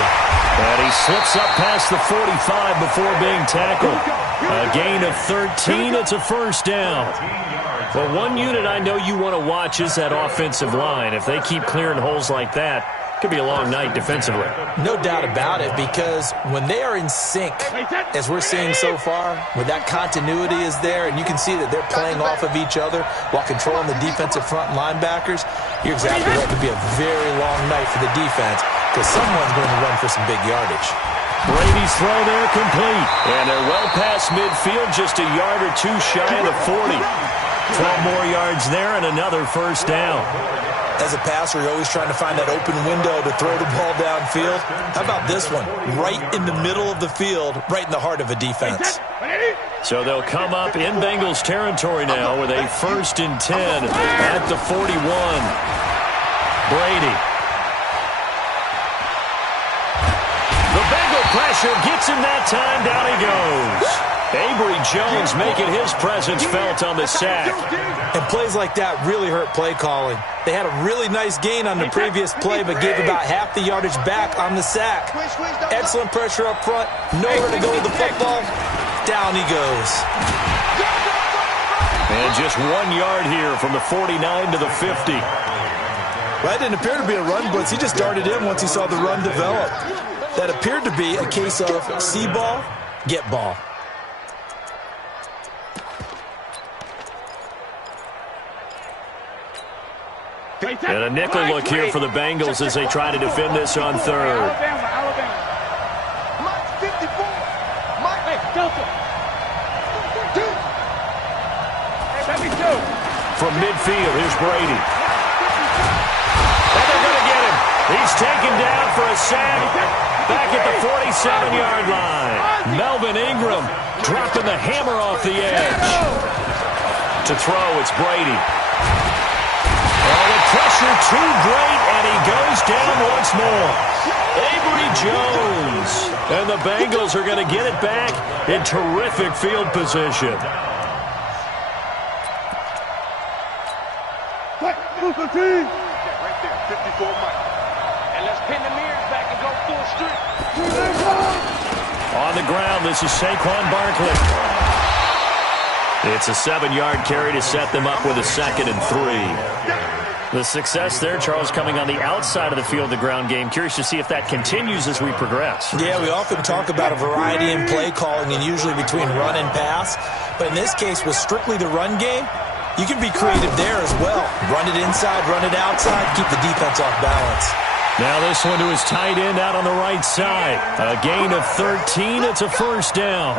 closing. And he slips up past the 45 before being tackled. A gain of 13. It's a first down. Well, one unit I know you want to watch is that offensive line. If they keep clearing holes like that, it could be a long night defensively. No doubt about it, because when they are in sync, as we're seeing so far, when that continuity is there and you can see that they're playing off of each other while controlling the defensive front linebackers, you're exactly right. It could be a very long night for the defense because someone's going to run for some big yardage. Brady's throw there complete. And they're well past midfield, just a yard or two shy of the 40. 12 more yards there and another first down. As a passer, you're always trying to find that open window to throw the ball downfield. How about this one? Right in the middle of the field, right in the heart of a defense. So they'll come up in Bengals territory now with a 1st and 10 at the 41. Brady. The Bengal pressure gets him that time. Down he goes. Avery Jones making his presence felt on the sack. And plays like that really hurt play calling. They had a really nice gain on the previous play, but gave about half the yardage back on the sack. Excellent pressure up front. Nowhere to go with the football. Down he goes. And just 1 yard here from the 49 to the 50. Well, that didn't appear to be a run blitz. He just darted in once he saw the run develop. That appeared to be a case of see ball, get ball. And a nickel look here for the Bengals as they try to defend this on third. From midfield, here's Brady. And they're going to get him. He's taken down for a sack back at the 47-yard line. Melvin Ingram dropping the hammer off the edge. To throw, it's Brady. Oh, the pressure too great, and he goes down once more. Avery Jones. And the Bengals are going to get it back in terrific field position. Right there, 54 Mike. And let's pin the mirrors back and go full street. On the ground, this is Saquon Barkley. It's a 7-yard carry to set them up with a 2nd and 3. The success there, Charles, coming on the outside of the field, the ground game. Curious to see if that continues as we progress. Yeah, we often talk about a variety in play calling and usually between run and pass. But in this case, with strictly the run game, you can be creative there as well. Run it inside, run it outside, keep the defense off balance. Now this one to his tight end out on the right side. A gain of 13. It's a first down.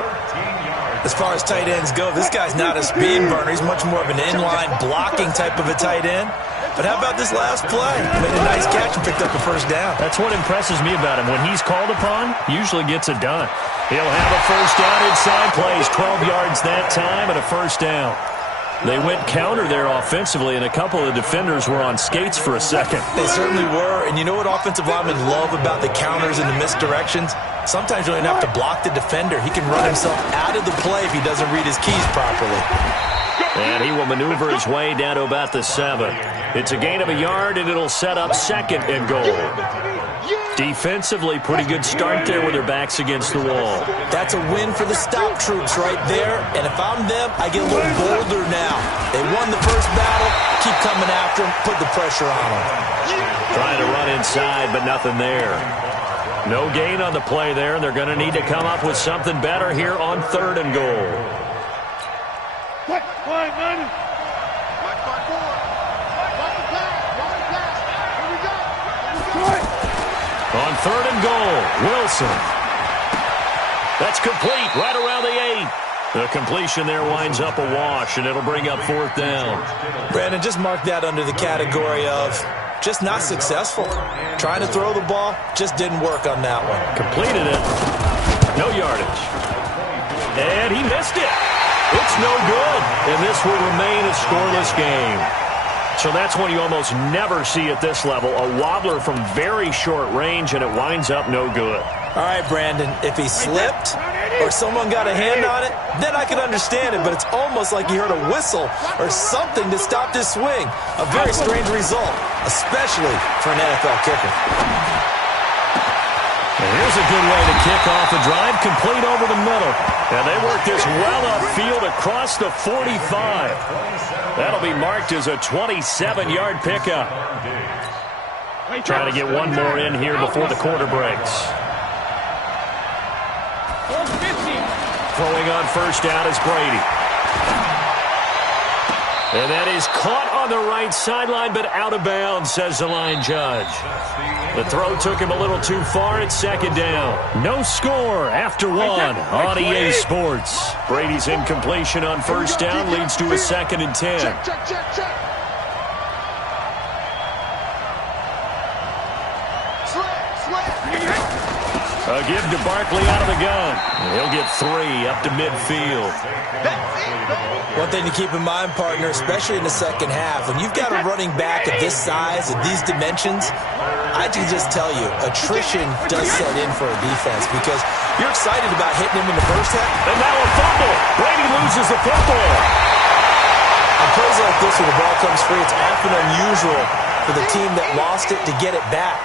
As far as tight ends go, this guy's not a speed burner. He's much more of an inline blocking type of a tight end. But how about this last play? Made a nice catch and picked up a first down. That's what impresses me about him. When he's called upon, he usually gets it done. He'll have a first down inside plays. 12 yards that time and a first down. They went counter there offensively, and a couple of defenders were on skates for a second. They certainly were. And you know what offensive linemen love about the counters and the misdirections? Sometimes you don't even have to block the defender. He can run himself out of the play if he doesn't read his keys properly. And he will maneuver his way down to about the 7. It's a gain of a yard, and it'll set up 2nd and goal. Defensively, pretty good start there with their backs against the wall. That's a win for the stop troops right there. And if I'm them, I get a little bolder now. They won the first battle. Keep coming after them. Put the pressure on them. Trying to run inside, but nothing there. No gain on the play there. They're going to need to come up with something better here on 3rd and goal. On 3rd and goal, Wilson. That's complete right around the 8. The completion there winds up a wash, and it'll bring up 4th down. Brandon, just mark that under the category of just not successful. Trying to throw the ball, just didn't work on that one. Completed it. No yardage. And he missed it. It's no good, and this will remain a scoreless game. So that's one you almost never see at this level. A wobbler from very short range, and it winds up no good. All right, Brandon, if he slipped or someone got a hand on it, then I can understand it, but it's almost like he heard a whistle or something to stop this swing. A very strange result, especially for an NFL kicker. And here's a good way to kick off the drive, complete over the middle. And they work this well upfield across the 45. That'll be marked as a 27-yard pickup. Trying to get one more in here before the quarter breaks. Throwing on first down is Brady. And that is caught on the right sideline, but out of bounds, says the line judge. The throw took him a little too far at second down. No score after one on EA Sports. Brady's incompletion on first down leads to a 2nd and 10. A give to Barkley out of the gun. He'll get 3 up to midfield. One thing to keep in mind, partner, especially in the second half, when you've got a running back of this size, of these dimensions, I can just tell you, attrition does set in for a defense because you're excited about hitting him in the first half. And now a fumble. Brady loses the football. On plays like this when the ball comes free, it's often unusual for the team that lost it to get it back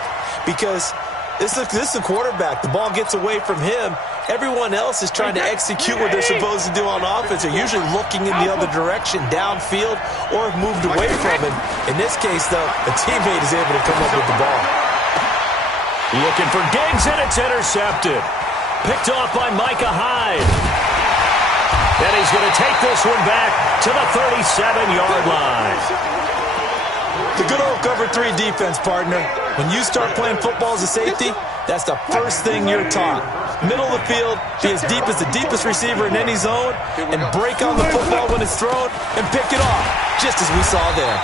because this is a quarterback. The ball gets away from him. Everyone else is trying to execute what they're supposed to do on offense. They're usually looking in the other direction, downfield, or have moved away from him. In this case, though, a teammate is able to come up with the ball. Looking for Diggs, and it's intercepted. Picked off by Micah Hyde. And he's going to take this one back to the 37-yard line. The good old cover 3 defense, partner. When you start playing football as a safety, that's the first thing you're taught. Middle of the field, be as deep as the deepest receiver in any zone, and break on the football when it's thrown and pick it off, just as we saw there.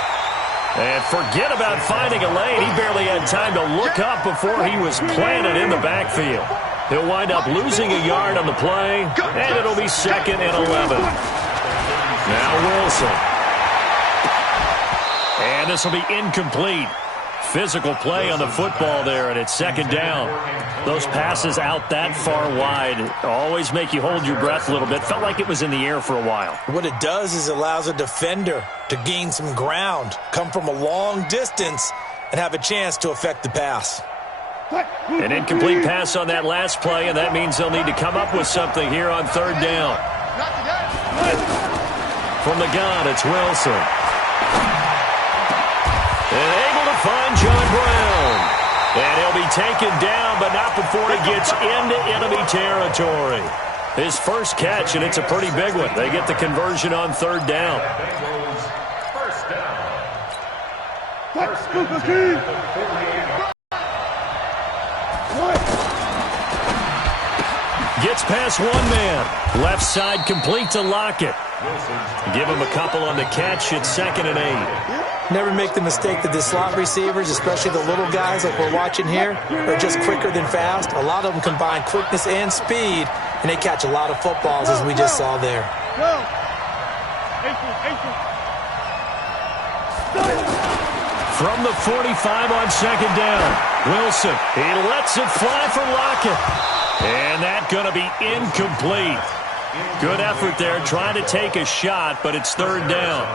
And forget about finding a lane. He barely had time to look up before he was planted in the backfield. He'll wind up losing a yard on the play, and it'll be 2nd and 11. Now Wilson. And this will be incomplete. Physical play on the football there, and it's 2nd down. Those passes out that far wide always make you hold your breath a little bit. Felt like it was in the air for a while. What it does is it allows a defender to gain some ground, come from a long distance, and have a chance to affect the pass. An incomplete pass on that last play, and that means they'll need to come up with something here on 3rd down. From the gun, it's Wilson. And able to find John Brown. And he'll be taken down, but not before he gets into enemy territory. His first catch, and it's a pretty big one. They get the conversion on 3rd down. Gets past one man. Left side complete to Lockett. Give him a couple on the catch. It's 2nd and 8. Never make the mistake that the slot receivers, especially the little guys like we're watching here, are just quicker than fast. A lot of them combine quickness and speed, and they catch a lot of footballs, as we just saw there. From the 45 on 2nd down, Wilson. He lets it fly for Lockett. And that's going to be incomplete. Good effort there, trying to take a shot, but it's 3rd down.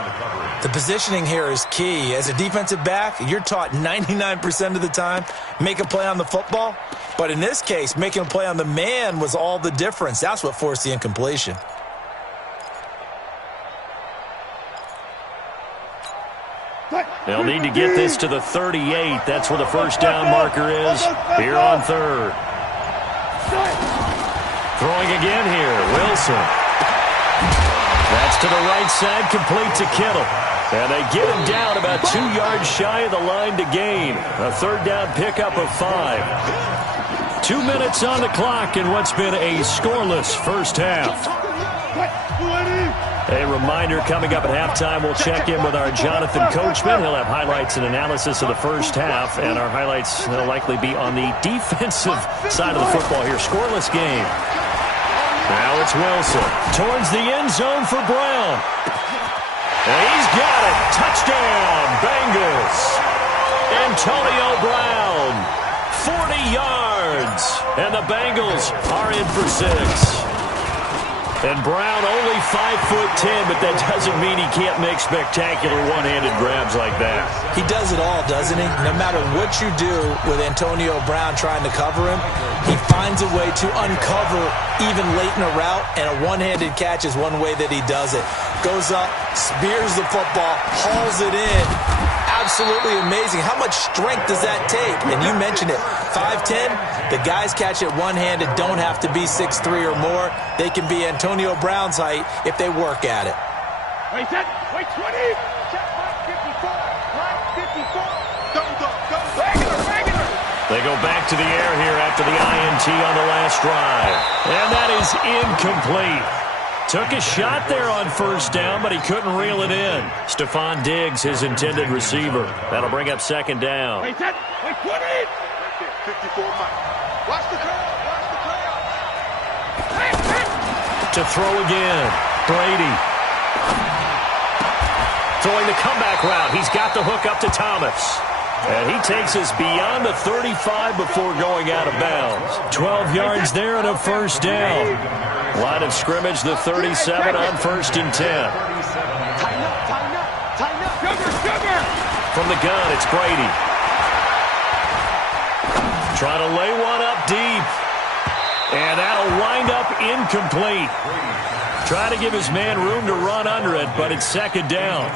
The positioning here is key. As a defensive back, you're taught 99% of the time, make a play on the football. But in this case, making a play on the man was all the difference. That's what forced the incompletion. They'll need to get this to the 38. That's where the first down marker is here on 3rd. Throwing again here, Wilson. That's to the right side, complete to Kittle. And they get him down about 2 yards shy of the line to gain. A 3rd down pickup of 5. 2 minutes on the clock in what's been a scoreless first half. A reminder, coming up at halftime, we'll check in with our Jonathan Coachman. He'll have highlights and analysis of the first half, and our highlights will likely be on the defensive side of the football here. Scoreless game. Now it's Wilson towards the end zone for Brown. And he's got it. Touchdown, Bengals. Antonio Brown, 40 yards. And the Bengals are in for 6. And Brown only 5'10", but that doesn't mean he can't make spectacular one-handed grabs like that. He does it all, doesn't he? No matter what you do with Antonio Brown trying to cover him, he finds a way to uncover even late in a route, and a one-handed catch is one way that he does it. Goes up, spears the football, hauls it in. Absolutely amazing. How much strength does that take? And you mentioned it, 5'10", the guys catch it one-handed don't have to be 6'3" or more. They can be Antonio Brown's height if they work at it. Wait, 20. Check 54. 54. Regular. They go back to the air here after the INT on the last drive. And that is incomplete. Took a shot there on first down, but he couldn't reel it in. Stephon Diggs, his intended receiver. That'll bring up second down. Wait, 20. Right there, 54 Mike. Watch the crowd. To throw again. Brady. Throwing the comeback route. He's got the hook up to Thomas. And he takes us beyond the 35 before going out of bounds. 12 yards there and a first down. Line of scrimmage, the 37 on 1st and 10. Tighten up. Sugar. From the gun, it's Brady. Trying to lay one up deep. And that'll wind up incomplete. Trying to give his man room to run under it, but it's second down.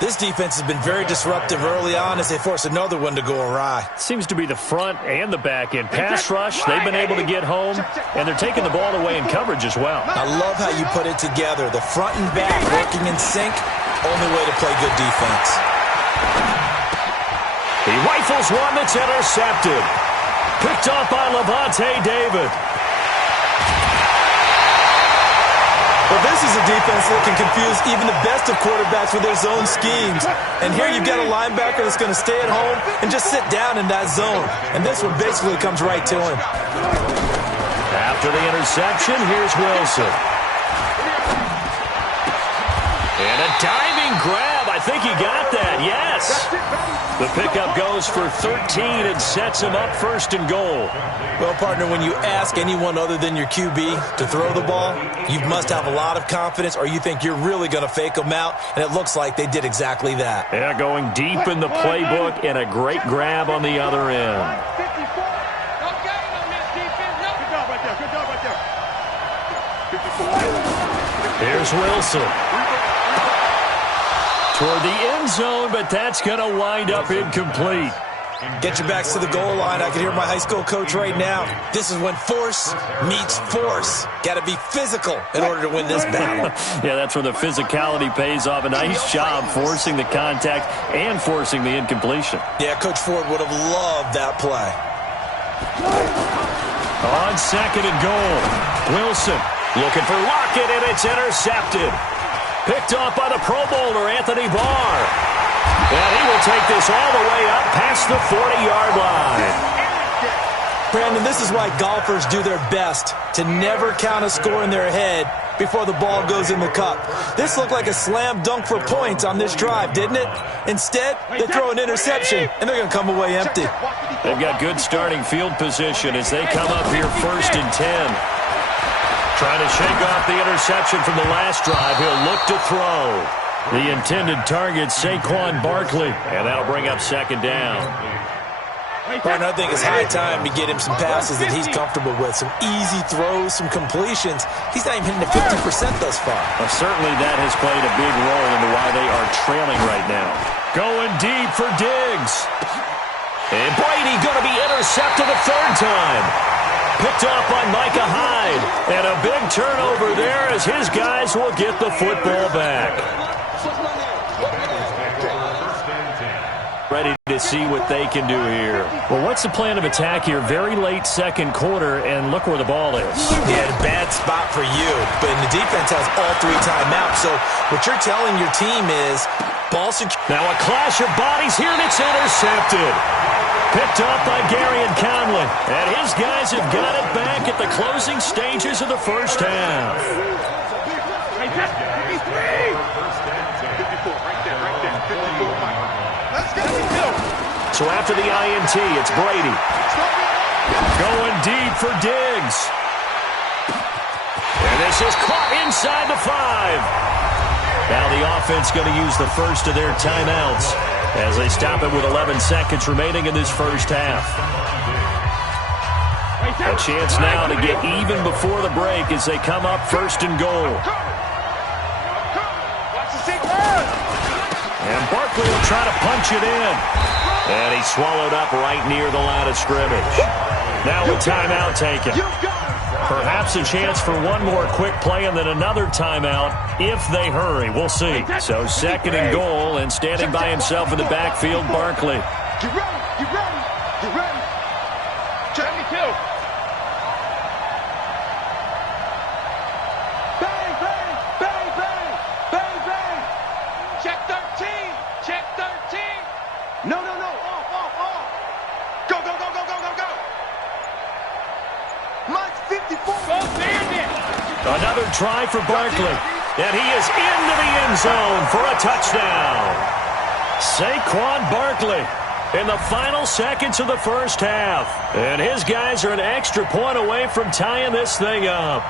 This defense has been very disruptive early on as they force another one to go awry. Seems to be the front and the back end. Pass rush, they've been able to get home, and they're taking the ball away in coverage as well. I love how you put it together. The front and back working in sync, only way to play good defense. He rifles one that's intercepted. Picked off by Levante David. Well, this is a defense that can confuse even the best of quarterbacks with their zone schemes. And here you've got a linebacker that's going to stay at home and just sit down in that zone. And this one basically comes right to him. After the interception, here's Wilson. And a diving grab. I think he got that, yes. The pickup goes for 13 and sets him up 1st and goal. Well, partner, when you ask anyone other than your QB to throw the ball, you must have a lot of confidence or you think you're really going to fake them out, and it looks like they did exactly that. Yeah, going deep in the playbook and a great grab on the other end. 54. No gain on this defense. No. Good job right there. 54. Here's Wilson. Toward the end zone, but that's going to wind up incomplete. Get your backs to the goal line. I can hear my high school coach right now. This is when force meets force. Got to be physical in order to win this battle. Yeah, that's where the physicality pays off. A nice job forcing the contact and forcing the incompletion. Yeah, Coach Ford would have loved that play. On 2nd and goal, Wilson looking for Lockett, and it's intercepted. Picked off by the Pro Bowler, Anthony Barr. And he will take this all the way up past the 40-yard line. Brandon, this is why golfers do their best to never count a score in their head before the ball goes in the cup. This looked like a slam dunk for points on this drive, didn't it? Instead, they throw an interception, and they're going to come away empty. They've got good starting field position as they come up here 1st and 10. Trying to shake off the interception from the last drive. He'll look to throw. The intended target, Saquon Barkley. And that'll bring up second down. Partner, I think it's high time to get him some passes that he's comfortable with. Some easy throws, some completions. He's not even hitting the 50% thus far. Well, certainly that has played a big role into why they are trailing right now. Going deep for Diggs. And Brady going to be intercepted a 3rd time. Picked off by Micah Hyde. And a big turnover there as his guys will get the football back. Ready to see what they can do here. Well, what's the plan of attack here? Very late 2nd quarter, and look where the ball is. Yeah, a bad spot for you. But the defense has all 3 timeouts. So what you're telling your team is ball secure. Now a clash of bodies here, and it's intercepted. Picked off by Gary and Conlon. And his guys have got it back at the closing stages of the first half. So after the INT, it's Brady. Going deep for Diggs. And this is caught inside the 5. Now the offense going to use the first of their timeouts as they stop it with 11 seconds remaining in this first half. A chance now to get even before the break as they come up first and goal. And Barkley will try to punch it in. And he's swallowed up right near the line of scrimmage. Now a timeout taken. Perhaps a chance for one more quick play and then another timeout if they hurry. We'll see. So second and goal, and standing by himself in the backfield, Barkley. Get ready, get ready, get ready. Check me too. Bang, bang, bang, bang, bang, bang. Check 13, check 13. No, no, no, off. Go, go, go, go, go, go, go. Mike 54. Go, Bandit. Another try for Barkley. And he is into the end zone for a touchdown. Saquon Barkley in the final seconds of the first half. And his guys are an extra point away from tying this thing up.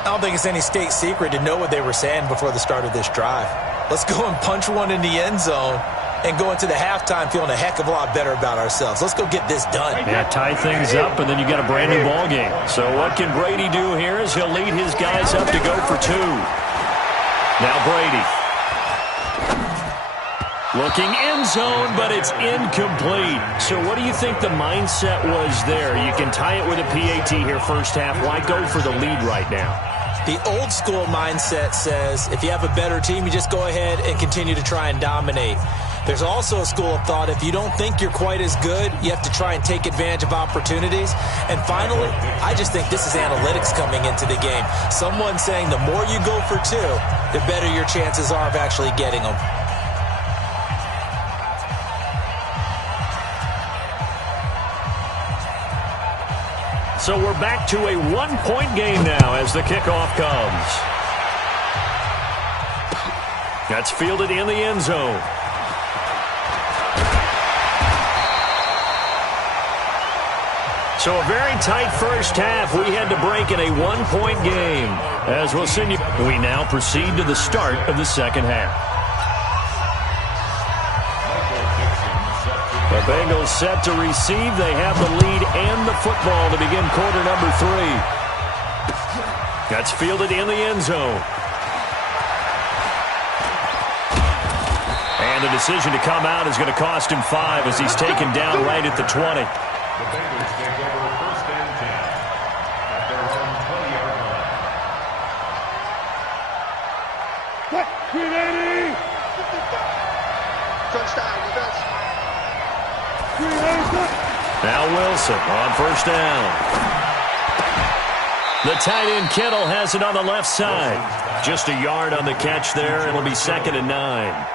I don't think it's any state secret to know what they were saying before the start of this drive. Let's go and punch one in the end zone and go into the halftime feeling a heck of a lot better about ourselves. Let's go get this done. Yeah, tie things up, and then you got a brand new ball game. So what can Brady do here as he'll lead his guys up to go for 2. Now Brady. Looking end zone, but it's incomplete. So what do you think the mindset was there? You can tie it with a PAT here first half. Why go for the lead right now? The old school mindset says if you have a better team, you just go ahead and continue to try and dominate. There's also a school of thought, if you don't think you're quite as good, you have to try and take advantage of opportunities. And finally, I just think this is analytics coming into the game. Someone saying the more you go for 2, the better your chances are of actually getting them. So we're back to a 1-point game now as the kickoff comes. That's fielded in the end zone. So a very tight first half. We had to break in a 1-point game. As we'll send you, we now proceed to the start of the second half. The Bengals set to receive. They have the lead and the football to begin quarter number 3. That's fielded in the end zone. And the decision to come out is going to cost him 5 as he's taken down right at the 20. The Bengals take over first and 10 at their own 20-yard line. 380. Touchdown, defense. Now Wilson on first down. The tight end Kittle has it on the left side. Just a yard on the catch there. It'll be second and 9.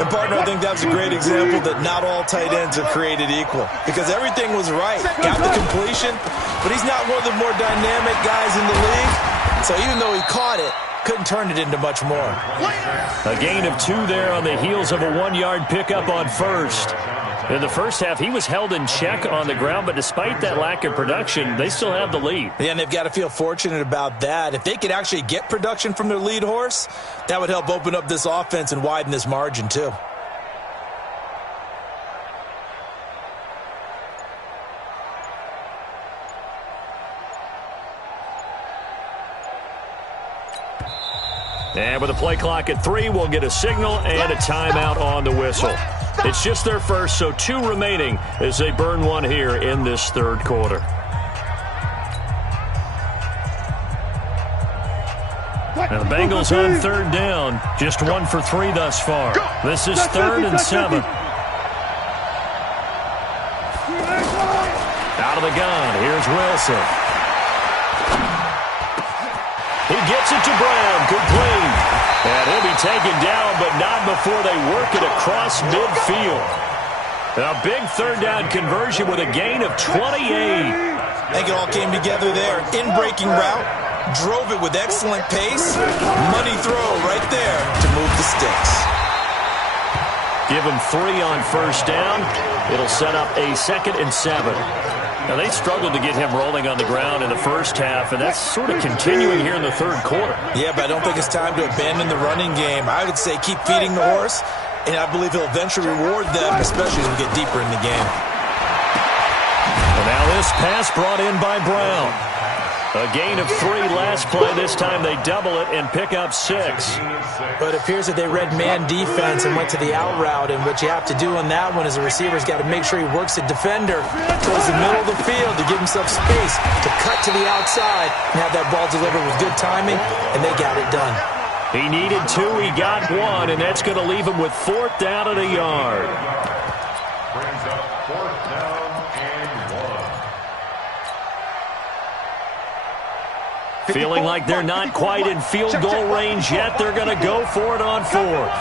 And, partner, I think that was a great example that not all tight ends are created equal because everything was right. Got the completion, but he's not one of the more dynamic guys in the league. So even though he caught it, couldn't turn it into much more. A gain of 2 there on the heels of a 1-yard pickup on first. In the first half, he was held in check on the ground, but despite that lack of production, they still have the lead. Yeah, and they've got to feel fortunate about that. If they could actually get production from their lead horse, that would help open up this offense and widen this margin too. And with a play clock at 3, we'll get a signal and a timeout on the whistle. It's just their first, so 2 remaining as they burn one here in this third quarter. Now the Bengals on third down, just 1 for 3 thus far. This is 3rd and 7. Out of the gun, here's Wilson. He gets it to Brown, complete. And he'll be taken down, but not before they work it across midfield. A big third down conversion with a gain of 28. I think it all came together there. In-breaking route, drove it with excellent pace. Money throw right there to move the sticks. Give him 3 on first down. It'll set up a 2nd and 7. Now, they struggled to get him rolling on the ground in the first half, and that's sort of continuing here in the third quarter. Yeah, but I don't think it's time to abandon the running game. I would say keep feeding the horse, and I believe he'll eventually reward them, especially as we get deeper in the game. And now this pass brought in by Brown. A gain of 3 last play. This time they double it and pick up 6. But it appears that they read man defense and went to the out route. And what you have to do on that one is the receiver's got to make sure he works the defender towards the middle of the field to give himself space to cut to the outside and have that ball delivered with good timing, and they got it done. He needed 2, he got 1, and that's going to leave him with 4th down and a yard. Brings up 4th down and 1. Feeling like they're not quite in field goal range yet. They're going to go for it on 4th.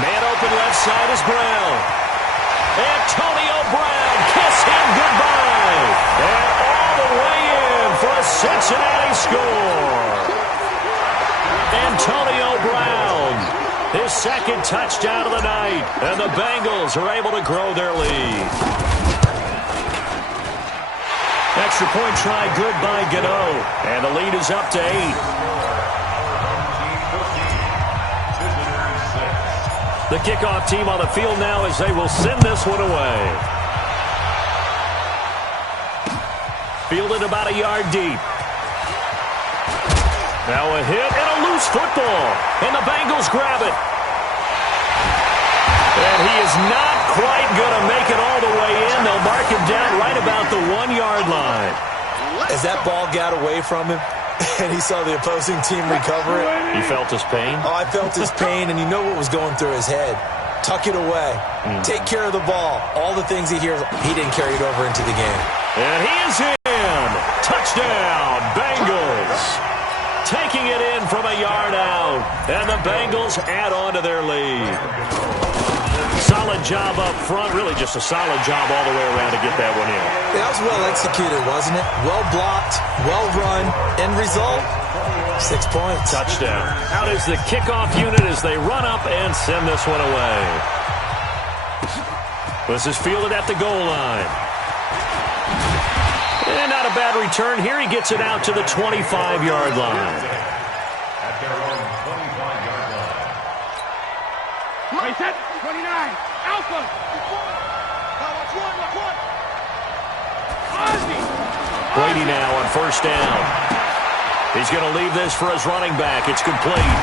Man open left side is Brown. Antonio Brown, kiss him goodbye. And all the way in for a Cincinnati score. Antonio Brown, his 2nd touchdown of the night. And the Bengals are able to grow their lead. Extra point try good by Gano. And the lead is up to 8. The kickoff team on the field now as they will send this one away. Fielded about a yard deep. Now a hit and a loose football. And the Bengals grab it. And he is not quite going to make it all the way in. They'll mark him down right about the 1-yard line. As that ball got away from him and he saw the opposing team recover it. You felt his pain? Oh, I felt his pain, and you know what was going through his head. Tuck it away. Take care of the ball. All the things he hears, he didn't carry it over into the game. And he is in. Touchdown, Bengals. Taking it in from a yard out. And the Bengals add on to their lead. Solid job up front. Really just a solid job all the way around to get that one in. That was well executed, wasn't it? Well blocked, well run. End result, 6 points. Touchdown. Out is the kickoff unit as they run up and send this one away. This is fielded at the goal line. And not a bad return here. He gets it out to the 25-yard line. At their own 25-yard line. Right set. 29. Alpha. Watch one. Ozzy. Brady now on 1st down. He's going to leave this for his running back. It's complete.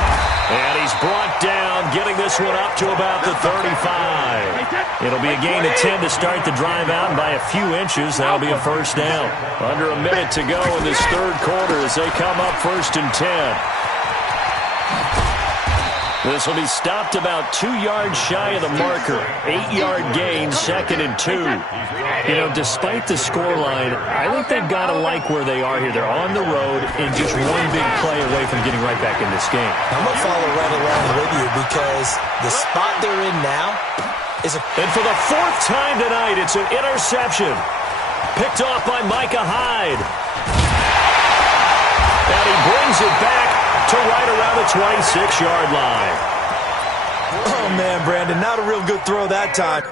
And he's brought down, getting this one up to about the 35. It'll be a gain of 10 to start the drive out, and by a few inches, that'll be a 1st down. Under a minute to go in this 3rd quarter as they come up 1st and 10. This will be stopped about 2 yards shy of the marker. 8-yard gain, 2nd and 2. You know, despite the scoreline, I think they've got to like where they are here. They're on the road and just one big play away from getting right back in this game. I'm going to follow right along with you because the spot they're in now is a... And for the 4th time tonight, it's an interception. Picked off by Micah Hyde. And he brings it back to right around the 26-yard line. Oh, man, Brandon, not a real good throw that time.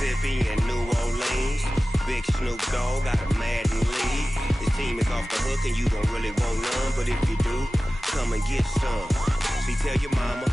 Mississippi and New Orleans. Big Snoop Dogg got a Madden league. His team is off the hook and you don't really want none, but if you do, come and get some. See, tell your mama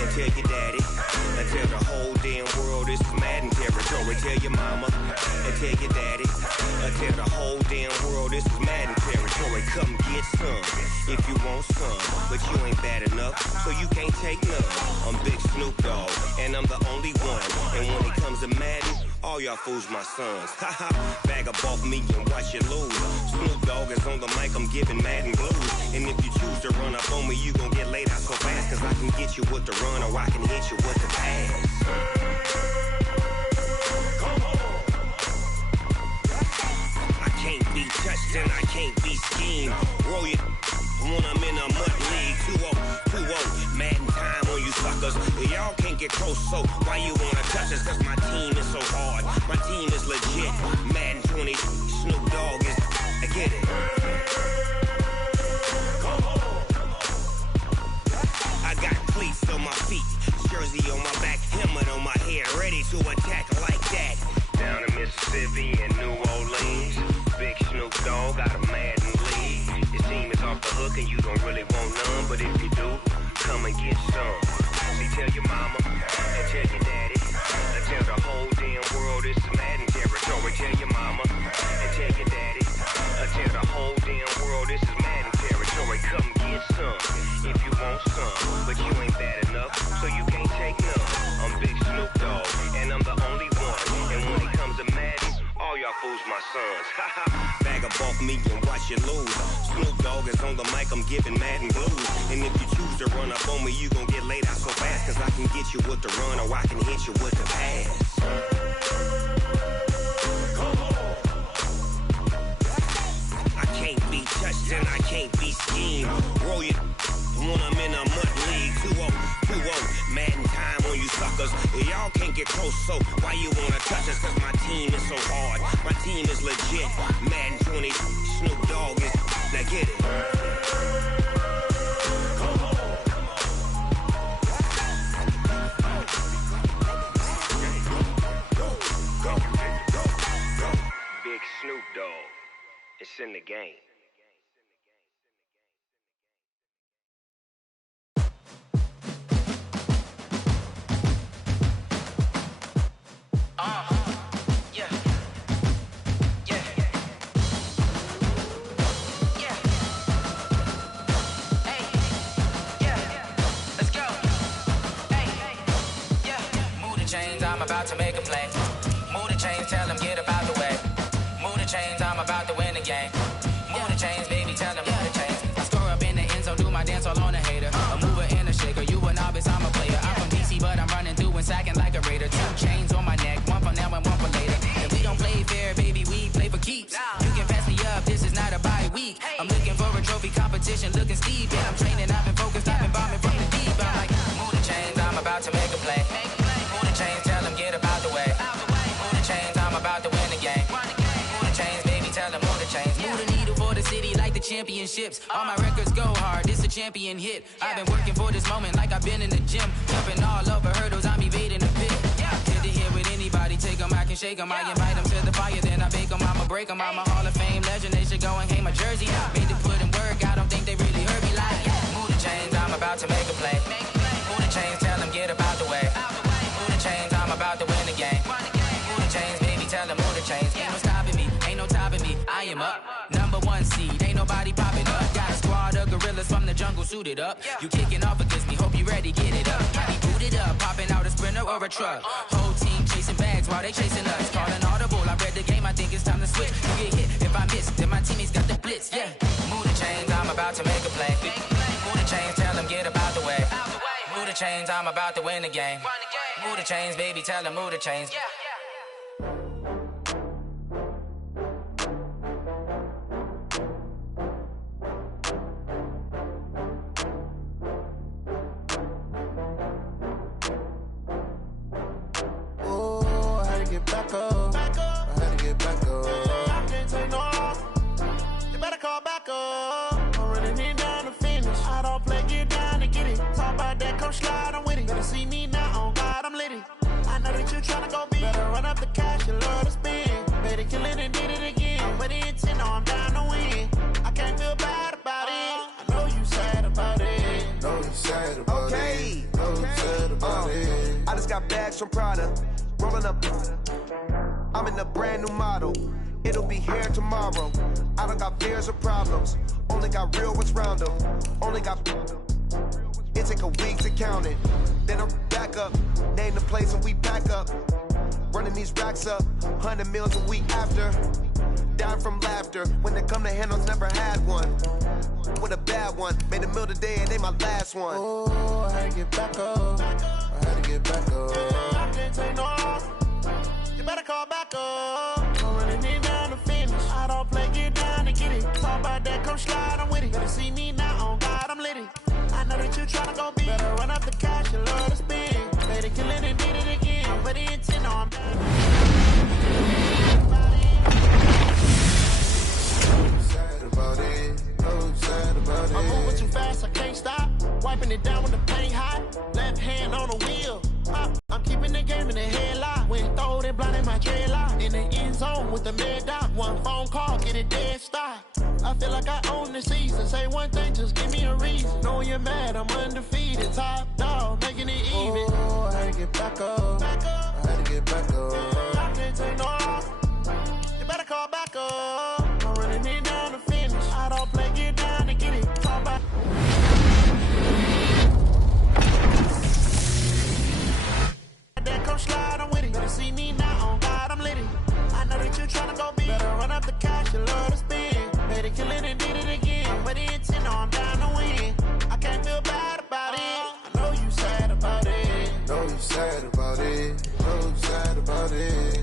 and tell your daddy and tell the whole damn world this is Madden territory. Tell your mama and tell your daddy and tell the whole damn world this is Madden territory. Come get some if you want some, but you ain't bad enough, so you can't take none. I'm Big Snoop Dogg and I'm the only one. And when it comes to Madden, all y'all fools my sons. Haha, bag up off me and watch you lose. Snoop Dogg is on the mic, I'm giving Madden blues. And if you choose to run up on me, you gon' get laid out so fast. Cause I can get you with the run or I can hit you with the pass. I can't be touched and I can't be schemed. Roll you when I'm in a mud league. 2-0, Madden time on you suckers. Y'all can't get close, so why you wanna touch us? Cause my team is so hard, my team is legit. Madden 20, Snoop Dogg is, I get it. I got cleats on my feet, jersey on my back, helmet on my head, ready to attack like that. Down in Mississippi and New Orleans, Big Snoop Dogg got a Madden league. Your team is off the hook and you don't really want none, but if you do, come and get some. See, tell your mama and tell your daddy and tell the whole damn world this is Madden territory. Tell your mama and tell your daddy and tell the whole damn world this is Madden territory. Come get some if you want some, but you ain't bad enough, so you can't take none. I'm Big Snoop Dogg and I'm the only one. And when it comes to Madden, all y'all fools my sons. Bag up off me and watch you lose. Snoop Dogg is on the mic, I'm giving Madden blues. And if you choose to run up on me, you gon' get laid out so fast. Cause I can get you with the run or I can hit you with the pass. I can't be touched and I can't be schemed. Roll you when I'm in a mud league. 2-0, Madden time on you suckers. Y'all can't get close, so why you wanna touch us? Cause my team is so hard, my team is legit. Madden 20, Snoop Dogg is, now get it. Big Snoop Dogg, it's in the game. I'm about to make a play. Move the chains, tell them get about the way. Move the chains, I'm about to win the game. Move the chains, baby, tell them move the chains. I score up in the end zone, do my dance all on a hater. A mover and a shaker, you a novice, I'm a player. I'm from DC, but I'm running through and sacking like a raider. 2 chains on my neck, one for now and one for later. And we don't play fair, baby, we play for keeps. You can pass me up, this is not a bye week. I'm looking for a trophy competition, looking steep. And I'm training, I've been focused, I've been bombing from the deep. I'm like, move the chains, I'm about to make a play. Move the chains, tell them get about the way. Move the chains, I'm about to win the game. Move the chains, baby, tell them move the chains. Move the needle for the city like the championships. All my records go hard, this a champion hit. I've been working for this moment like I've been in the gym. Jumping all over hurdles, I'm evading the pit. Good to hear with anybody, take them, I can shake them. I invite them to the fire, then I bake them, I'ma break them. I'm a Hall of Fame legend, they should go and hang my jersey. Made to put in work, I don't think they really heard me like, move the chains, I'm about to make a play. Move the chains, tell them get about the way. Move the chains, I'm about to win the game. Move the chains, baby, tell them move the chains. Ain't no stopping me, ain't no topping me. I am up, #1 seed, ain't nobody popping up. Got a squad of gorillas from the jungle suited up. You kicking off against me, hope you ready, get it up. I be booted up, popping out a Sprinter or a truck. Whole team chasing bags while they chasing us. Calling audible, I read the game, I think it's time to switch. You get hit, if I miss, then my teammates got the blitz, yeah. Move the chains, I'm about to make a play. Move the chains, tell them get about the way. Move the chains, I'm about to win the game. Move the chains, baby, tell them move the chains. Oh, I had to get back up. I had to get back up. I can't take no loss. You better call back up. I'm running it down to finish. I don't play, get down to get it. Talk about that, come slide, I'm with it. Better see me now, on God, I'm lit it. I know that you tryna go be. bags from Prada. Rolling up. I'm in a brand new model. It'll be here tomorrow. I don't got fears or problems. Only got real ones round them. Only got. It take a week to count it. Then I'm back up. Name the place and we pack up. Running these racks up. 100 meals a week after. Dying from laughter. When it come to handles, never had one. With a bad one. Made a meal today and they my last one. Oh, I had to get back up. I had to get back up. I can't take no loss. You better call back up. I'm running it down to finish. I don't play, get down to get it. Talk about that, come slide, I'm with it. Better see me now, on God, I'm litty. I know that you tryna go big. Better run up the cash, you love to spend. Made it, kill it, and did it again. I put it in 10, I'm sad about it. So sad about it. I'm moving too fast, I can't stop. Wiping it down when the paint hot. Left hand on the wheel. I'm keeping the game in the headlock. When throw it blind in my dreadlock. In the end zone with the mad dot. One phone call, get it dead stop. I feel like I own the season. Say one thing, just give me a reason. Knowing you're mad, I'm undefeated. Top dog, making it even. Oh, I had to get back up. I had to get back up. I can't take no loss. You better call back up. I'm running it down to finish. I don't play, get down to get it. Talk back. That come slide, I'm with it. Better see me now, on God, I'm litty. I know that you tryna go big. Better run up the cash, you love to spend. Better kill it and did it again. But it's in, I'm down to win. I can't feel bad about it. I know you sad about it. Know you sad about it. Know you sad about it.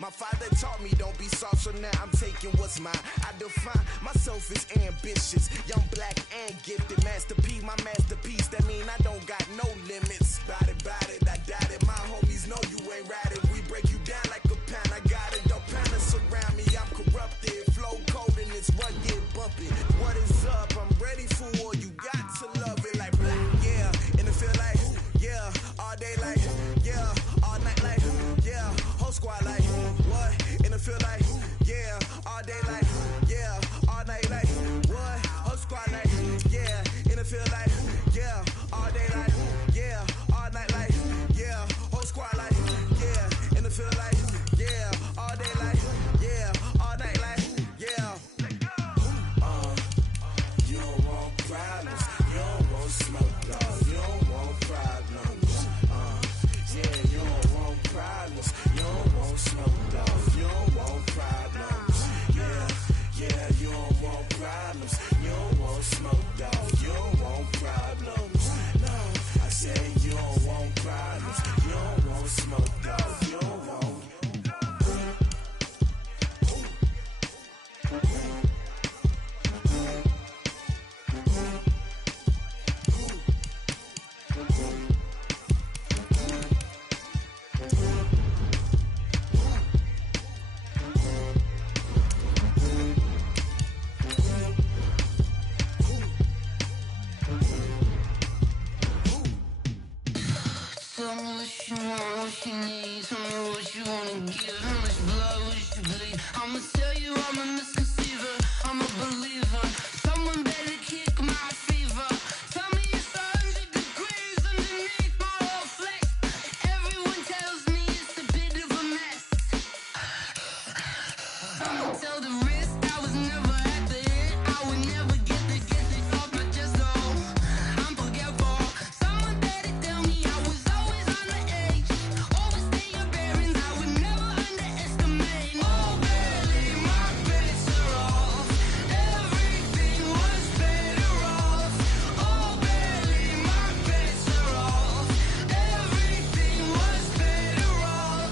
My father taught me don't be soft, so now I'm taking what's mine. I define myself as ambitious, young, black, and gifted. Master P, my masterpiece. That mean I don't got no limits. Bout it, I doubt it. My homies know you ain't ratted. We break you down like a pan. I got it, don't panic surround me. I'm corrupted, flow cold and it's rugged, bumpy. What is up? I'm ready for war. You got to love it like black, yeah. And it feel like, yeah, all day like, yeah, all night like, yeah, whole squad like, what? And it feel like, yeah, all day like, yeah, all night like, what? Whole squad like, yeah, and it feel like, yeah, all day like, yeah, all night like, yeah, whole squad like, Tell me what you want, what you need. Tell me what you wanna give. How much blood would you bleed? I'ma tell you I'm a misconceiver. I'm a believer. Someone better kick my fever. Tell me it's 100 degrees underneath my whole flex. Everyone tells me it's a bit of a mess. I'ma tell the risk I was never at the end. I would never get it off my chest though. I'm forgetful. Someone better tell me I was always on the edge. Overstay your bearings, I would never underestimate. Oh, barely my bets are off. Everything was better off. Oh, barely my bets are off. Everything was better off.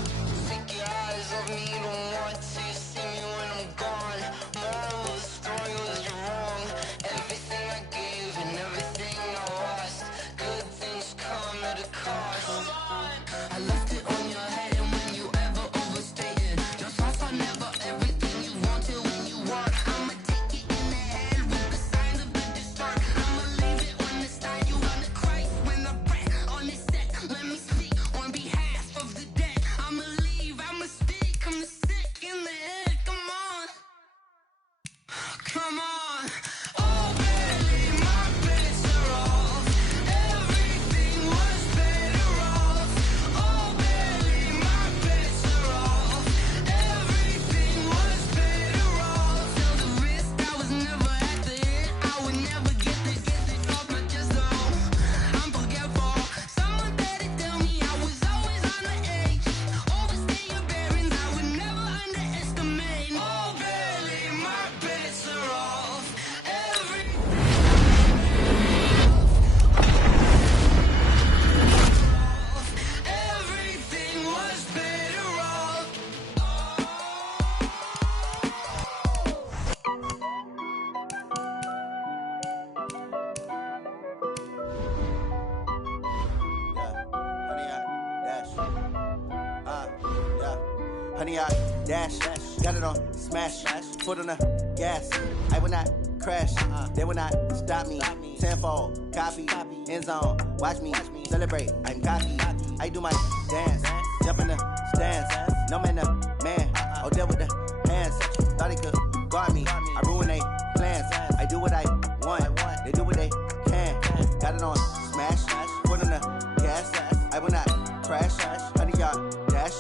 Take your eyes off me, don't want to see me when I'm gone. Moral of the story was you're wrong. Everything I gave and everything I lost. Good things come at a cost. I left it on your head, and when you ever overstay it, your thoughts are never everything you want till when you want. I'ma take it in the head with the signs of the distort. I'ma leave it on the side. You on the Christ when I breath on this set. Let me speak on behalf of the dead. I'ma leave, I'ma speak. I'm sick in the head. Come on, come on. Oh, barely my bets are off. Everything was better off. Oh, barely my bets are off. Everything was better off. Till the risk I was never at the end. I would never get it off my chest though. I'm forgetful. Someone better tell me I was always on the edge. Overstay your bearings, I would never underestimate. Oh, barely my bets are off. Everything was better off. Honey, I dash, got it on smash, foot on the gas. I will not crash, they will not stop me. Tenfold, copy, end zone, watch me celebrate. I'm cocky, I do my dance, jump in the stands. No man, the man, oh, deal with the hands. Thought he could guard me, I ruin they plans. I do what I want, they do what they can. Got it on smash, foot on the gas. I will not crash, honey, y'all dash,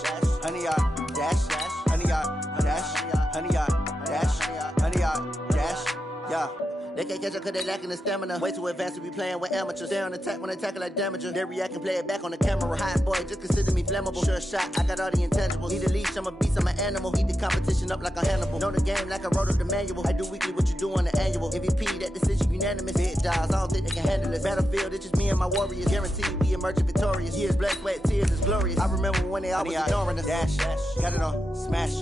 honey, y'all dash, honey, y'all dash, honey, y'all dash, honey, y'all dash, yeah. They can't catch up cause they lacking the stamina. Way too advanced to be playing with amateurs. Stay on attack when they tackle like damager. They react and play it back on the camera. Hot boy, just consider me flammable. Sure shot, I got all the intangibles. Need a leash, I'm a beast, I'm an animal. Heat the competition up like a Hannibal. Know the game like I wrote up the manual. I do weekly what you do on the annual. MVP, that decision unanimous. Big dogs, I don't think they can handle it. Battlefield, it's just me and my warriors. Guaranteed we emerging victorious. Years, blood, sweat, tears is glorious. I remember when they always ignoring us. Dash, got it on smash,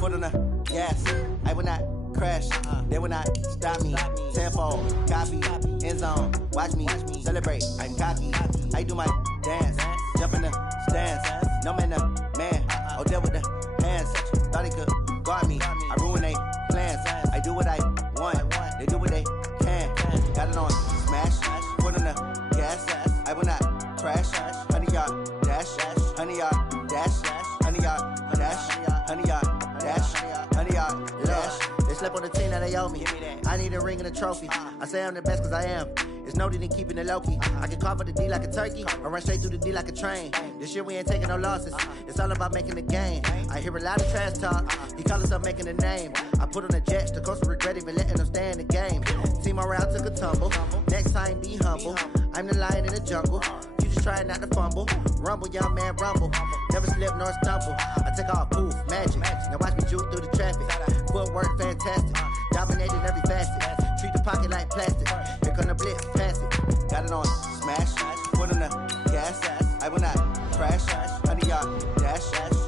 foot on the gas. I will not crash, they will not stop me. Tenfold, copy, end zone, watch me celebrate. I'm cocky, I do my dance, jump in the stands. No man, the man, oh, deal with the hands. Thought he could guard me, I ruin they plans. I do what I want, they do what they can. Got it on smash, foot on the gas. I will not crash, honey, y'all dash, honey, y'all dash, honey, y'all dash, honey, y'all dash, honey, y'all dash. They slept on the team that they owe me. I need a ring and a trophy. I say I'm the best cause I am. It's no need in keeping it low-key. I can carve up the D like a turkey or run straight through the D like a train. This year we ain't taking no losses. It's all about making the game. I hear a lot of trash talk. He call us up making a name. I put on the Jets. The coach will regret even letting them stay in the game. Team around took a tumble. Next time be humble. I'm the lion in the jungle. You just trying not to fumble. Rumble, young man, rumble. Never slip nor stumble. I take off, poof, magic. Now watch me juke through the traffic. Footwork fantastic. Dominating every facet. Treat the pocket like plastic. Here come the blitz, pass it. Got it on smash, foot on the gas. I will not crash. Honey, y'all dash,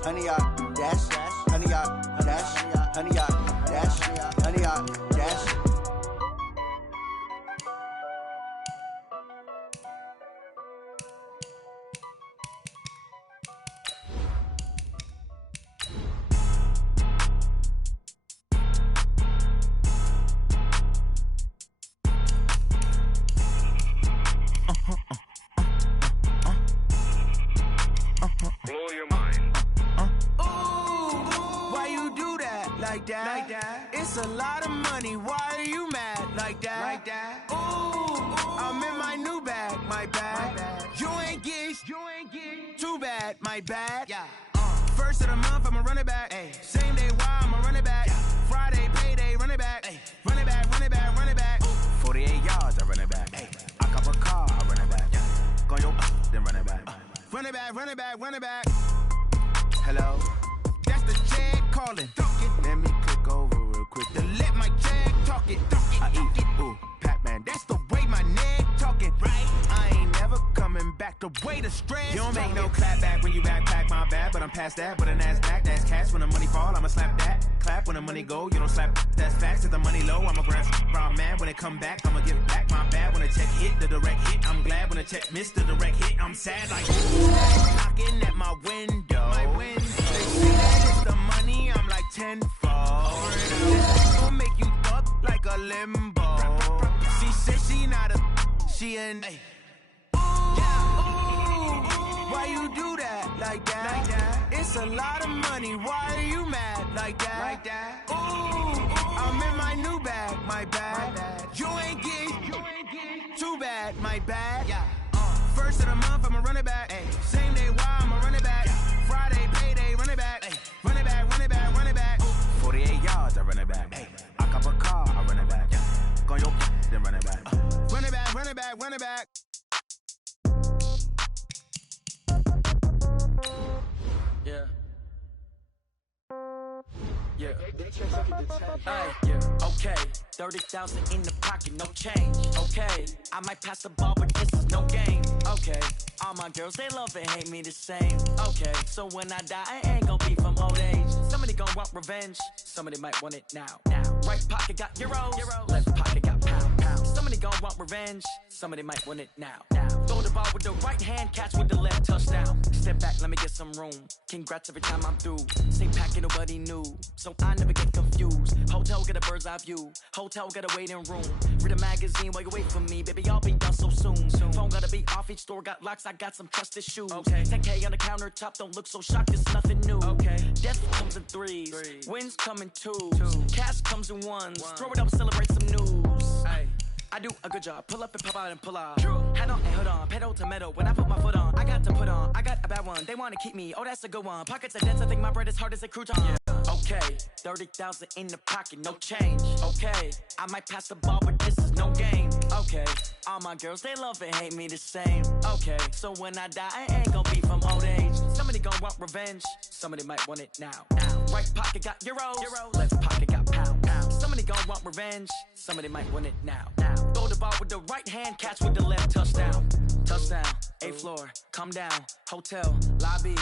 honey, y'all dash, honey, y'all dash, honey, y'all dash, honey, y'all dash. like that. It's a lot of money, why are you mad like that? Ooh, I'm in my new bag, my bad. You ain't get too bad, my bad. Yeah. First of the month, I'ma run it back. Ay. Same day, why I'ma run it back. Friday, payday, run it back. Ay. Run it back, run it back, run it back. 48 yards, I run it back. Ay. I cop a car, I run it back. Go yo, then run it back. Run it back, run it back, run it back. Hello, that's the check calling. Let me click over real quick to let my check talk it. I eat, ooh, Pac-Man, that's the way my neck talking. Right, I ain't never coming back the way the stress. You don't make no clap back when you backpack, my bad, but I'm past that. With an ass back, that's cash. When the money fall, I'ma slap that. Clap when the money go, you don't slap. That's facts. If the money low, I'ma grab raw man. When it come back, I'ma give back my bad. When the check hit, the direct hit, I'm glad. When the check missed, the direct hit, I'm sad. Like knocking at my window. They say that it's the money, I'm like tenfold. This gon' make you up like a limbo. She said she not a, she an. Why you do that like that? It's a lot of money, why are you mad like that? Ooh, I'm in my new bag, my bad. You ain't get too bad, my bad. First of the month, I'ma run it back. Ay. Same day, why I'ma run it back. Friday, payday, run it back. Ay. Run it back, run it back, run it back. 48 yards, I run it back. Ay. I cop a car, I run it back. Go yo, then run it back. Run it back, run it back, run it back. Yeah. Yeah. Yeah. Okay. 30,000 in the pocket, no change. Okay. I might pass the ball, but this is no game. Okay. All my girls, they love and hate me the same. Okay. So when I die, I ain't gonna be from old age. Somebody gonna want revenge. Somebody might want it now. Right pocket got euros. Left pocket got pound. Somebody gonna want revenge. Somebody might want it now. Throw the ball with the right hand, catch with the left, touchdown. Step back, let me get some room. Congrats every time I'm through. Same packet, nobody knew, so I never get confused. Hotel get a bird's eye view. Hotel get a waiting room. Read a magazine while you wait for me, baby. I'll be done so soon. Phone gotta be off. Each store got locks. I got some trusted shoes. Okay. 10K on the countertop. Don't look so shocked. It's nothing new. Okay. Death comes in threes. Wins come in twos. Cash comes in ones. Throw it up, celebrate some news. Ay. I do a good job. Pull up and pop out and pull out. Head on and hood on. Pedal to metal. When I put my foot on, I got to put on. I got a bad one. They want to keep me. Oh, that's a good one. Pockets are dense. I think my bread is hard as a crouton. Yeah. Okay. 30,000 in the pocket. No change. Okay. I might pass the ball, but this is no game. Okay. All my girls, they love and hate me the same. Okay. So when I die, I ain't gonna be from old age. Somebody gonna want revenge. Somebody might want it now. Right pocket got euros. Left pocket got pound. Somebody gonna want revenge. Somebody might want it now. Throw the ball with the right hand, catch with the left, touchdown. Touchdown, 8th floor, come down, hotel, lobby.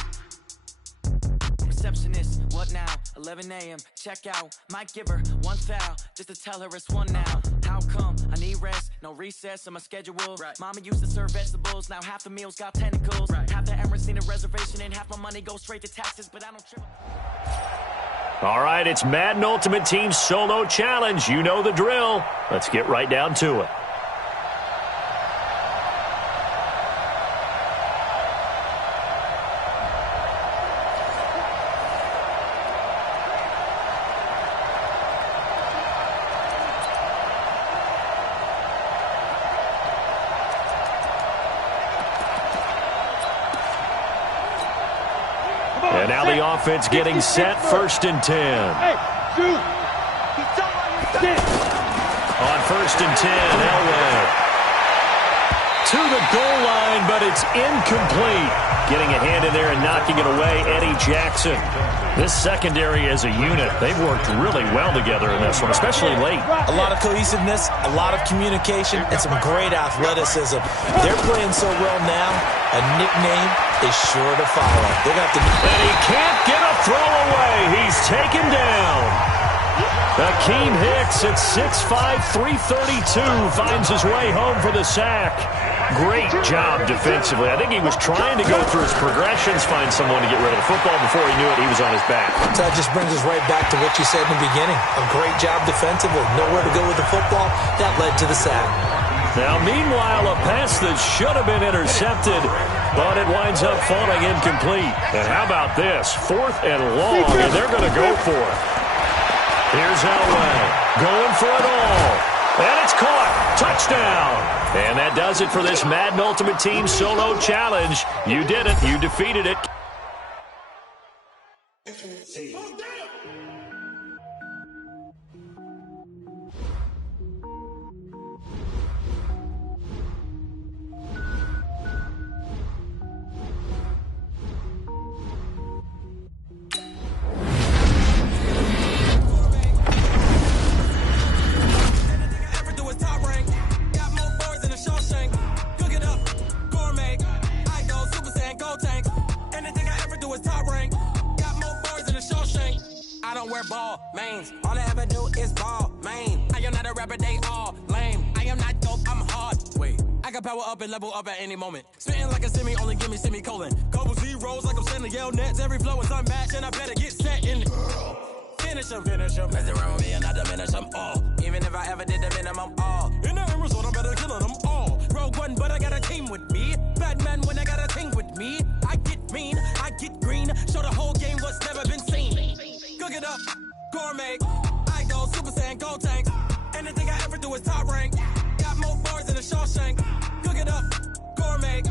Receptionist, what now? 11 a.m., check out. Might give her one foul, just to tell her it's one now. How come? I need rest, no recess in my schedule. Right. Mama used to serve vegetables, now half the meals got tentacles. Right. Half the Emirates need a reservation and half my money goes straight to taxes, but I don't trip. All right, it's Madden Ultimate Team Solo Challenge. You know the drill. Let's get right down to it. And now the offense getting set, 1st and 10. Hey, dude. On 1st and 10, Elway. To the goal line, but it's incomplete. Getting a hand in there and knocking it away, Eddie Jackson. This secondary as a unit, they've worked really well together in this one, especially late. A lot of cohesiveness, a lot of communication, and some great athleticism. They're playing so well now, a nickname is sure to follow. They're going to have to... And he can't get a throw away. He's taken down. Akeem Hicks at 6'5", 332 finds his way home for the sack. Great job defensively. I think he was trying to go through his progressions, find someone to get rid of the football. Before he knew it, he was on his back. So that just brings us right back to what you said in the beginning. A great job defensively. Nowhere to go with the football. That led to the sack. Now, meanwhile, a pass that should have been intercepted, but it winds up falling incomplete. And how about this? 4th and long, and they're going to go for it. Here's Elway going for it all. And it's caught. Touchdown. And that does it for this Madden Ultimate Team Solo Challenge. You did it. You defeated it. Ball, mains. All I ever do is ball, main. I am not a rapper, they all lame. I am not dope, I'm hard. Wait, I can power up and level up at any moment. Spitting like a semi, only give me semicolon. Couple zeros like I'm sending yell nets. Every flow is unmatched, and I better get set in. Finish them. Mess around with me and I diminish them all. Even if I ever did the minimum, all. In the end result, I'm better killing them all. Rogue one, but I got a team with me. Batman when I got a team with me. I get mean, I get green. Show the whole game what's never been seen. Cook it up, gourmet. I go Super Saiyan, go tank. Anything I ever do is top rank. Got more bars than a Shawshank. Cook it up, gourmet.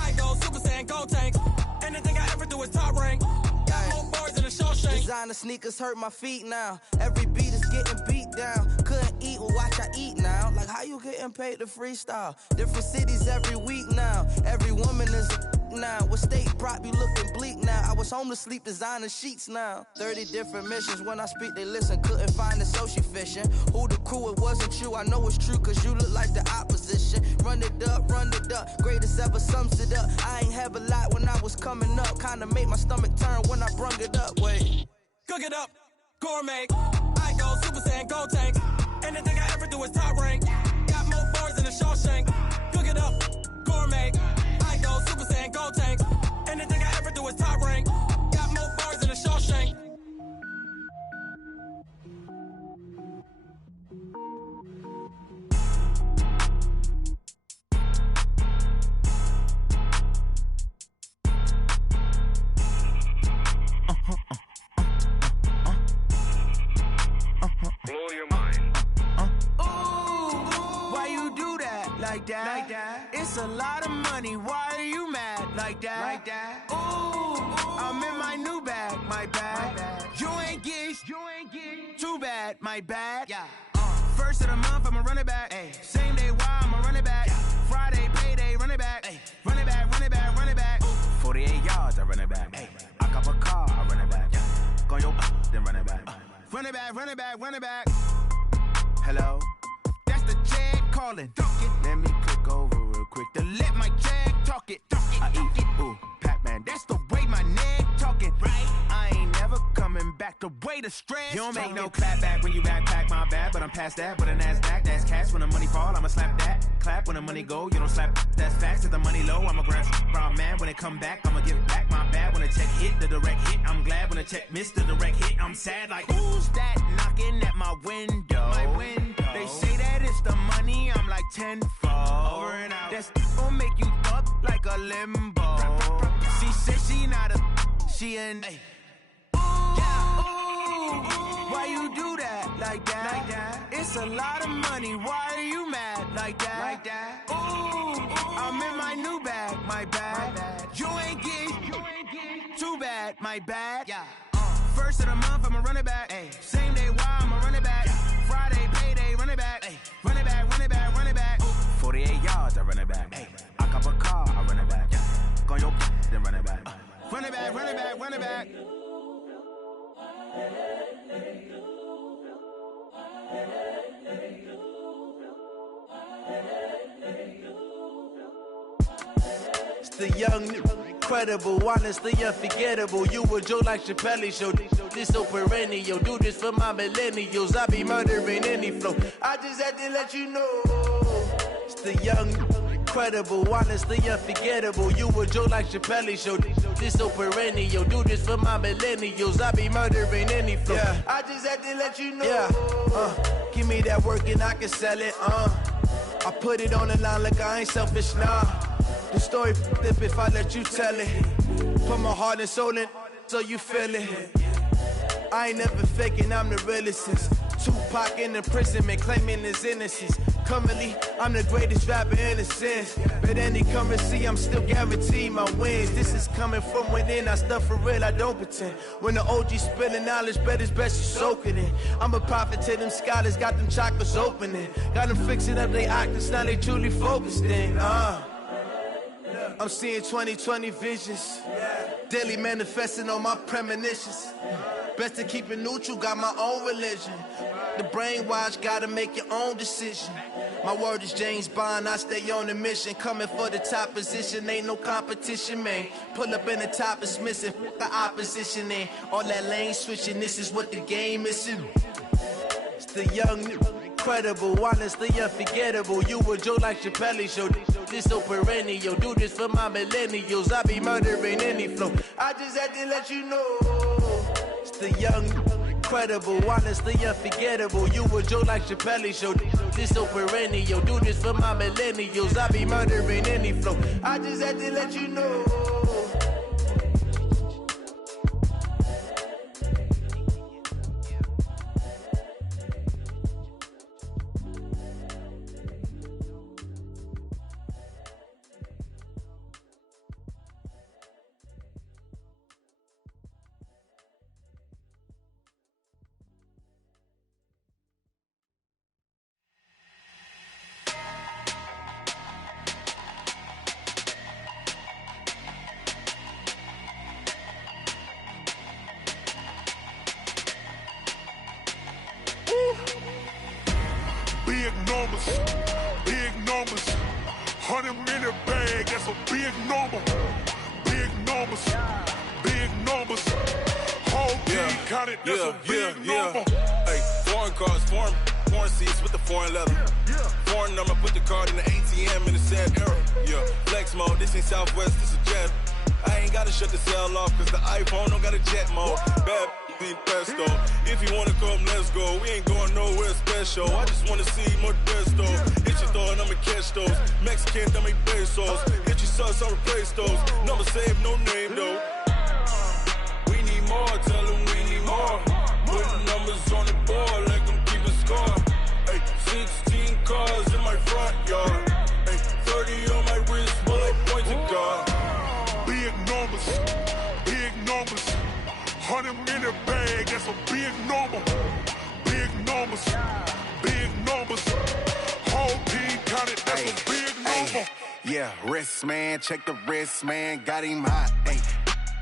I go Super Saiyan, go tank. Anything I ever do is top rank. Got more bars than a Shawshank. Designer sneakers hurt my feet now. Every beat is getting beat down. Couldn't eat, well watch I eat now. Like how you getting paid to freestyle? Different cities every week now. Every woman is now. What state prop you looking bleak now? I was home to sleep designing sheets now. 30 different missions. When I speak they listen. Couldn't find the social fishing. Who the crew? It wasn't you. I know it's true cause you look like the opposition. Run it up. Greatest ever sums it up. I ain't have a lot when I was coming up. Kinda made my stomach turn when I brung it up. Wait. Cook it up, gourmet. I go Super Saiyan, go tank. Anything I ever do is top rank. Got more bars than a Shawshank. Cook it up, gourmet. I go Super Saiyan, go tank. Anything I ever do is top rank. Got more bars than a Shawshank. Blow your mind. Why you do that? Like that? It's a lot of money. Why are you mad? Like that? Ooh, I'm in my new bag. My bad. You ain't get too bad. My bad. Yeah. First of the month, I'ma run it back. Ay. Same day, why I'ma run it back. Yeah. Friday, payday, run it back. Ay. Run it back. Ooh. 48 yards, I run it back. Ay. I cop a car, I run it back. Yeah. Go your then run it back. Run it back. Hello? That's the Jag calling. Let me click over real quick to let my Jag talk it. I eat it. Ooh, Pac-Man. That's the way my neck talking. Right? I ain't never coming back the way the stress. You don't make no clap back when you backpack, my bad. But I'm past that. But a NASDAQ, that's cash. When the money fall, I'ma slap that. Clap when the money go, you don't slap. That's facts. If the money low, I'ma grab brown man. When it come back, I'ma give back my bad. When the check hit, the direct hit. I'm glad when the check missed the direct hit. I'm sad like, who's that knocking at my window? They say that it's the money, I'm like tenfold. Over and out. That's gon' make you up like a limbo. She said she not a, she an. Why you do that? Like that? It's a lot of money. Why are you mad? Like that? Ooh, I'm in my new bag. My bad. You ain't get too bad. My bad. Yeah. First of the month, I'ma run it back. Ay. Same day, why I'ma run it back. Yeah. Friday, payday, run it back. Ay. Run it back. Ooh. 48 yards, I run it back. Ay. I cop a car, I run it back. Yeah. Go your then run it back. Run it back. It's the young, incredible, honestly unforgettable. You a joke like Chappelle show. This so perennial. Do this for my millennials. I be murdering any flow. I just had to let you know. It's the young, incredible, honestly unforgettable. You a joke like Chappelle show. This so perennial. Do this for my millennials. I be murdering any flow. Yeah. I just had to let you know. Yeah. Give me that work and I can sell it. I put it on the line like I ain't selfish, nah. The story flip if I let you tell it. Put my heart and soul in so you feel it. I ain't never faking, I'm the realest since Tupac in imprisonment, claiming his innocence. Currently, I'm the greatest rapper in a sense. But any currency, I'm still guaranteed my wins. This is coming from within, I stuff for real, I don't pretend. When the OG spilling knowledge, bet it's best you soak it in. I'm a prophet to them scholars, got them chakras opening. Got them fixing up they octaves, now they truly focused in. I'm seeing 2020 visions. Daily manifesting on my premonitions. Best to keep it neutral, got my own religion. The brainwash, gotta make your own decision. My word is James Bond, I stay on a mission. Coming for the top position, ain't no competition, man. Pull up in the top is missing, the opposition in. All that lane switching, this is what the game is. It's the young, incredible, honestly unforgettable. You a Joe like Chappelle show. This so perennial, do this for my millennials. I be murdering any flow. I just had to let you know. It's the young, incredible, honestly unforgettable. You a Joe like Chappelle show. This so perennial, do this for my millennials. I be murdering any flow. I just had to let you know. Big numbers, 100-minute bag, that's a big number. Big numbers, whole team counted, that's a big number. Hey, foreign cars, foreign seats with the foreign leather. Foreign number, put the card in the ATM in the sad era. Yeah, flex mode, this ain't Southwest, this a jet. I ain't gotta shut the cell off, cause the iPhone don't got a jet mode. Bad pesto. If you wanna come, let's go. We ain't going nowhere special. I just wanna see more pesto. Hit your thought, I'ma catch those. Mexican, dame pesos. Hit your sus, I'll replace those. Number saved, no name though. We need more, tell them we need more. Putting numbers on the board, let them keep a score. Hey, 16 cars in my front yard. Hey, 30 on my wrist, bullet point to God. Big numbers, 100-minute bag, that's a big number. Big numbers, whole team counted, that's a big number. Yeah, wrist man, check the wrist man, got him hot. Ay,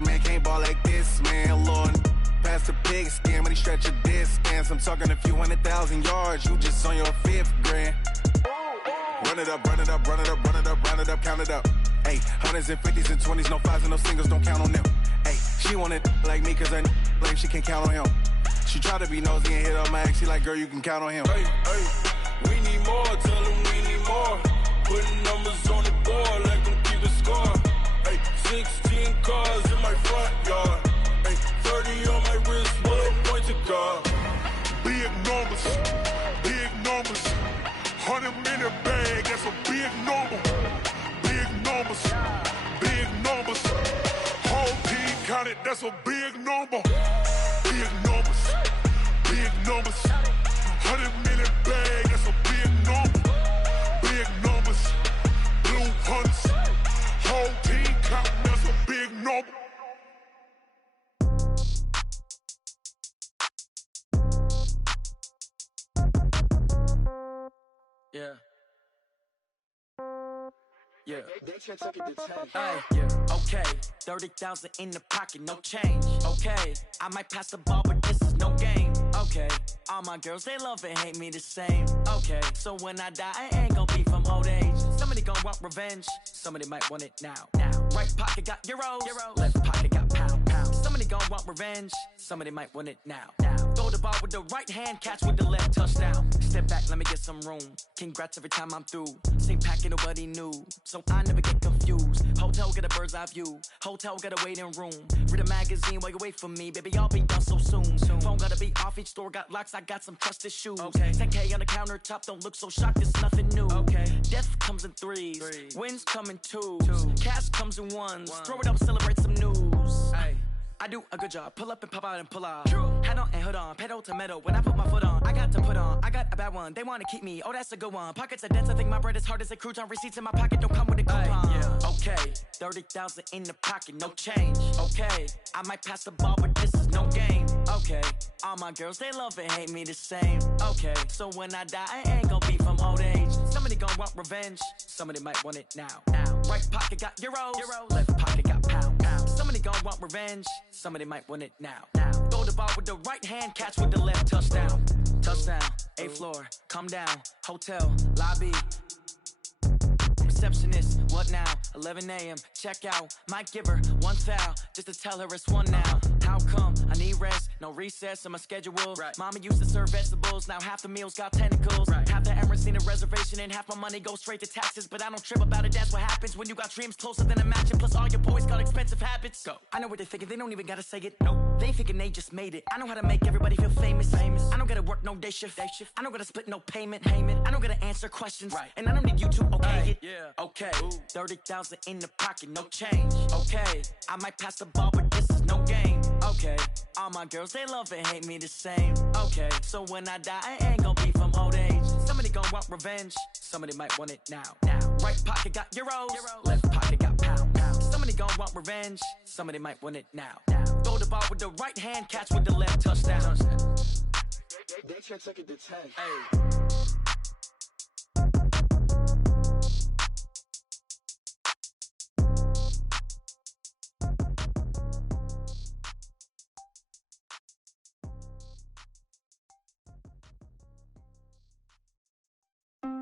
man can't ball like this, man. Lord, past the pig skin, but he stretch a distance. I'm talking a few 100,000 yards, you just on your 5th grand. Run it up, count it up. Ay, 100s and 50s and 20s, no 5s and no singles, don't count on them. Ay, she want it like me, cause her like she can count on him. She try to be nosy and hit on my ex, she like, girl, you can count on him. Hey, we need more, tell them we need more. Putting numbers on the board, let them keep a score. Hey, 16 cars in my front yard. Hey, 30 on my wrist, bullet point to God. Big numbers, 100-minute bag, that's a big number. Big numbers, whole team counted, that's a big number. Big numbers, 100-minute bag, that's a big number. Big numbers, blue hunts, whole team counting, that's a big number. Yeah. Okay, 30,000 in the pocket, no change. Okay, I might pass the ball, but this is no game. Okay, all my girls, they love and hate me the same. Okay, so when I die, I ain't gonna be from old age. Somebody gonna want revenge, somebody might want it now. Right pocket got euros, left pocket got pounds. Somebody gonna want revenge, somebody might want it now. Throw the ball with the right hand, catch with the left, touchdown. Step back, let me get some room. Congrats every time I'm through. Same packet, nobody knew, so I never get confused. Hotel get a bird's eye view. Hotel got a waiting room. Read a magazine while you wait for me, baby. I'll be done so soon. Phone gotta be off. Each store got locks. I got some trusted shoes. Okay. 10K on the countertop. Don't look so shocked. It's nothing new. Okay. Death comes in threes. Wins come in twos. Cash comes in ones. Throw it up, celebrate some news. Ay. I do a good job. Pull up and pop out and pull off. Head on and hood on, pedal to metal. When I put my foot on, I got to put on. I got a bad one, they wanna keep me. Oh, that's a good one. Pockets are dense, I think my bread is hard as a crouton. Receipts in my pocket don't come with a coupon. Okay, 30,000 in the pocket, no change. Okay, I might pass the ball, but this is no game. Okay, all my girls, they love and hate me the same. Okay, so when I die, I ain't gon' be from old age. Somebody gon' want revenge, somebody might want it now. Right pocket got euros, left pocket got pound. Somebody gon' want revenge, somebody might want it now. Throw the ball with the right hand, catch with the left, touchdown. Touchdown, 8th floor, come down, hotel, lobby. Receptionist, what now? 11 a.m. check out. Might give her one foul just to tell her it's one now. How come? I need rest, no recess in my schedule. Mama used to serve vegetables, now half the meals got tentacles. Half the Emirates need a reservation and half my money goes straight to taxes. But I don't trip about it, that's what happens when you got dreams closer than a match. And plus all your boys got expensive habits. Go. I know what they're thinking, they don't even gotta say it. Nope. They ain't thinking they just made it. I know how to make everybody feel famous. I don't gotta work no day shift. I don't gotta split no payment. I don't gotta answer questions. And I don't need you to okay it. Okay, 30,000 in the pocket, no change. Okay, I might pass the ball, but this is no game. Okay, all my girls, they love and hate me the same. Okay, so when I die, I ain't gon' be from old age. Somebody gon' want revenge, somebody might want it now. Right pocket got euros, left pocket got pound. Somebody gon' want revenge, somebody might want it now. Throw the ball with the right hand, catch with the left, touchdown. They check it to 10. Hey.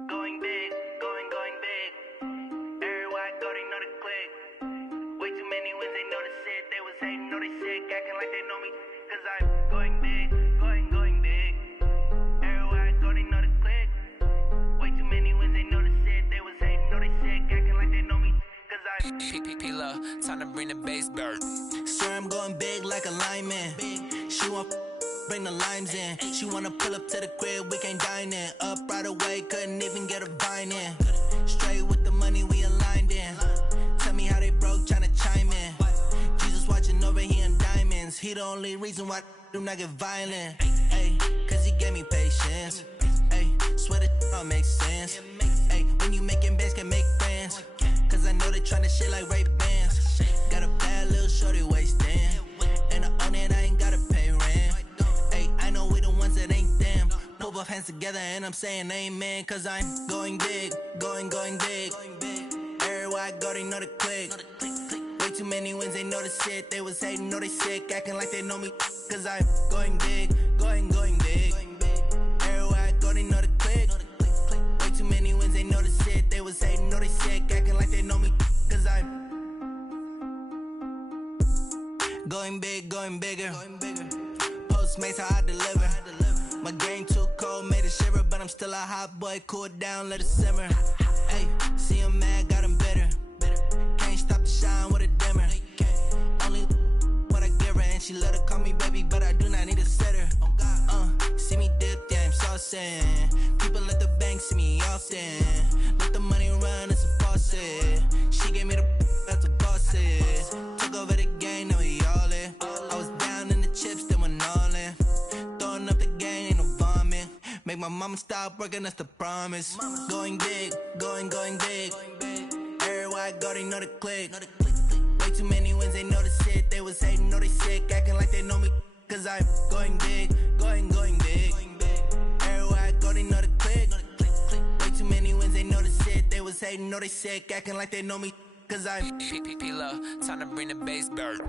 Going big, going big. Everywhere I go, they know the click. Way too many wins, they know the shit. They was hating, know they sick, acting like they know me. Cause I'm going big, going big. Everywhere I go, they know the click. Way too many wins, they know the shit. They was hating, know they sick, acting like they know me. Cause I'm P-P-P-Lo, time to bring the bass bird. Swear I'm going big like a lineman. She want bring the limes in. She wanna pull up to the crib, we can't dine in. Up right away, couldn't even get a vine in. Straight with the money we aligned in. Tell me how they broke, tryna chime in. Jesus watching over here in diamonds. He the only reason why I do not get violent. Ay, cause he gave me patience. Ay, swear that all makes sense. Ay, when you making bands, can make friends. Cause I know they tryna shit like Ray-Bans. Got a bad little shorty wasting. And I own it, I ain't gotta pay rent. I know we the ones that ain't them. Pull both hands together and I'm saying amen. Cause I'm going big, going big. Everywhere I go, they know the click. Way too many wins, they know the shit. They was hating, know they sick, acting like they know me. Cause I'm going big, going big. Everywhere I go, they know the click. Way too many wins, they know the shit. They was hating, know they sick, acting like they know me. Cause I'm going big, going bigger. Postmates how I deliver. My game too cold, made it shiver, but I'm still a hot boy. Cool it down, let it simmer. Hey, see him mad, got him bitter. Can't stop the shine with a dimmer. Only what I give her, and she let her call me baby, but I do not need a sitter. See me dip, yeah, I'm saucing. People at the bank see me often. Let the money run, it's a faucet. She gave me the that's a boss is. Took over the game, now we all in. I was down in the chips, then went all in. Throwing up the gang, ain't no vomit. Make my mama stop working, that's the promise. Going big, going big. Everywhere I go, they know the click. Way too many wins, they know the shit. They was hating, know they sick, acting like they know me. Cause I'm going big, going big. Everywhere I go, they know the click. Way too many wins, they know the shit. They was hating, know they sick, acting like they know me. Cause I'm P-P-P-Lo, time to bring the bass bird.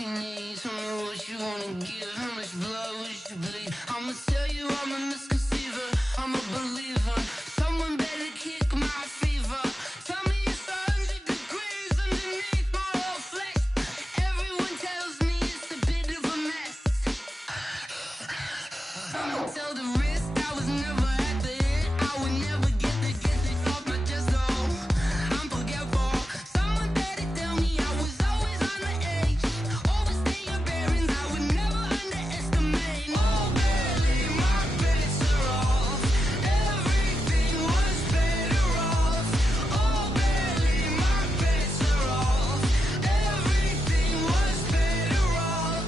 you need. Tell me what you wanna give. How much blood would you bleed? I'ma tell you I'm a misconceiver. I'm a believer. Someone better kick my fever. Tell me it's 100 degrees underneath my whole flesh. Everyone tells me it's a bit of a mess. I'ma tell the wrist I was never at the hit. I would never get the off my chest though. I'm forgetful. Someone better tell me I was always on the edge. Overstay your bearings, I would never underestimate. Oh, barely, my bets are off. Everything was better off. Oh, barely, my bets are off. Everything was better off.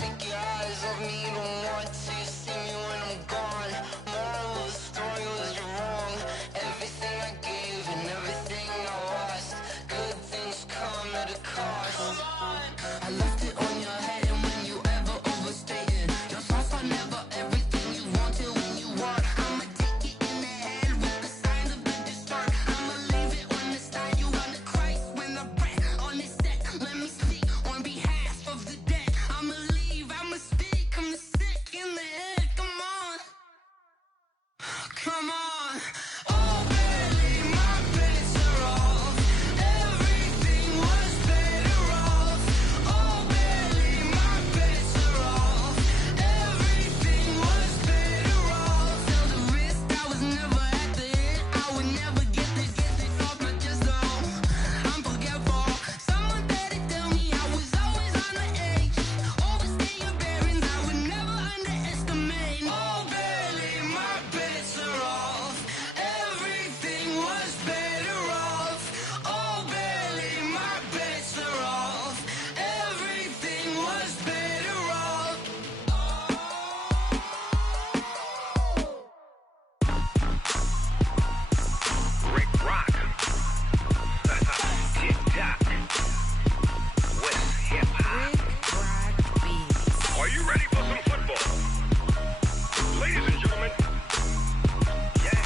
Take your eyes off me, don't want to see me when I'm gone. Moral of the story was you're wrong. Everything I gave and everything I lost. Good things come at a cost. I left it on your head, and when you ever overstay it, your thoughts are never everything you wanted when you want. I'ma take it in the head with the signs of the distort. I'ma leave it on the side. You run the Christ when the breath on this set. Let me speak on behalf of the dead. I'ma leave, I'ma speak. I'm the sick in the head. Come on, come on. Oh, barely, my bets are off. Everything was better off. Oh, barely, my bets are off. Everything was better off. Tell the wrist I was never at the hit. I would never get this off my chest though. I'm forgetful. Someone better tell me I was always on the edge. Overstay your bearings, I would never underestimate. Oh, barely, my bets are off. Everything was better off. Oh, barely, my bets are off. Everything was better off. Rick Rock. Tick-tock. West hip-hop. Are you ready for some football? Ladies and gentlemen. Yeah.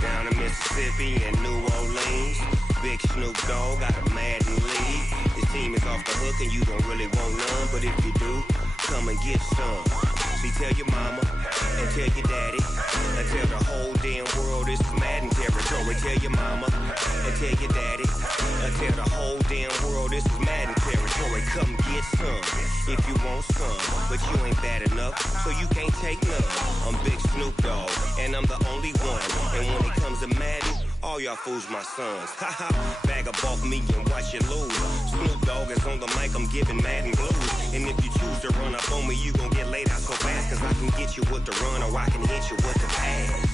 Down in Mississippi and New Orleans, Big Snoop Dogg got a Madden lead. His team is off the hook and you don't really want none, but if you do, come and get some. See, tell your mama and tell your daddy and tell the whole damn world this is Madden territory. Tell your mama and tell your daddy and tell the whole damn world this is Madden territory. Come get some if you want some, but you ain't bad enough, so you can't take none. I'm Big Snoop Dogg and I'm the only one. And when it comes to Madden, all y'all fools my sons. Haha, bag up off me and watch you lose. Snoop Dogg is on the mic, I'm giving Madden blues. And if you choose to run up on me, you gon' get laid out so fast. Cause I can get you with the run or I can hit you with the pass.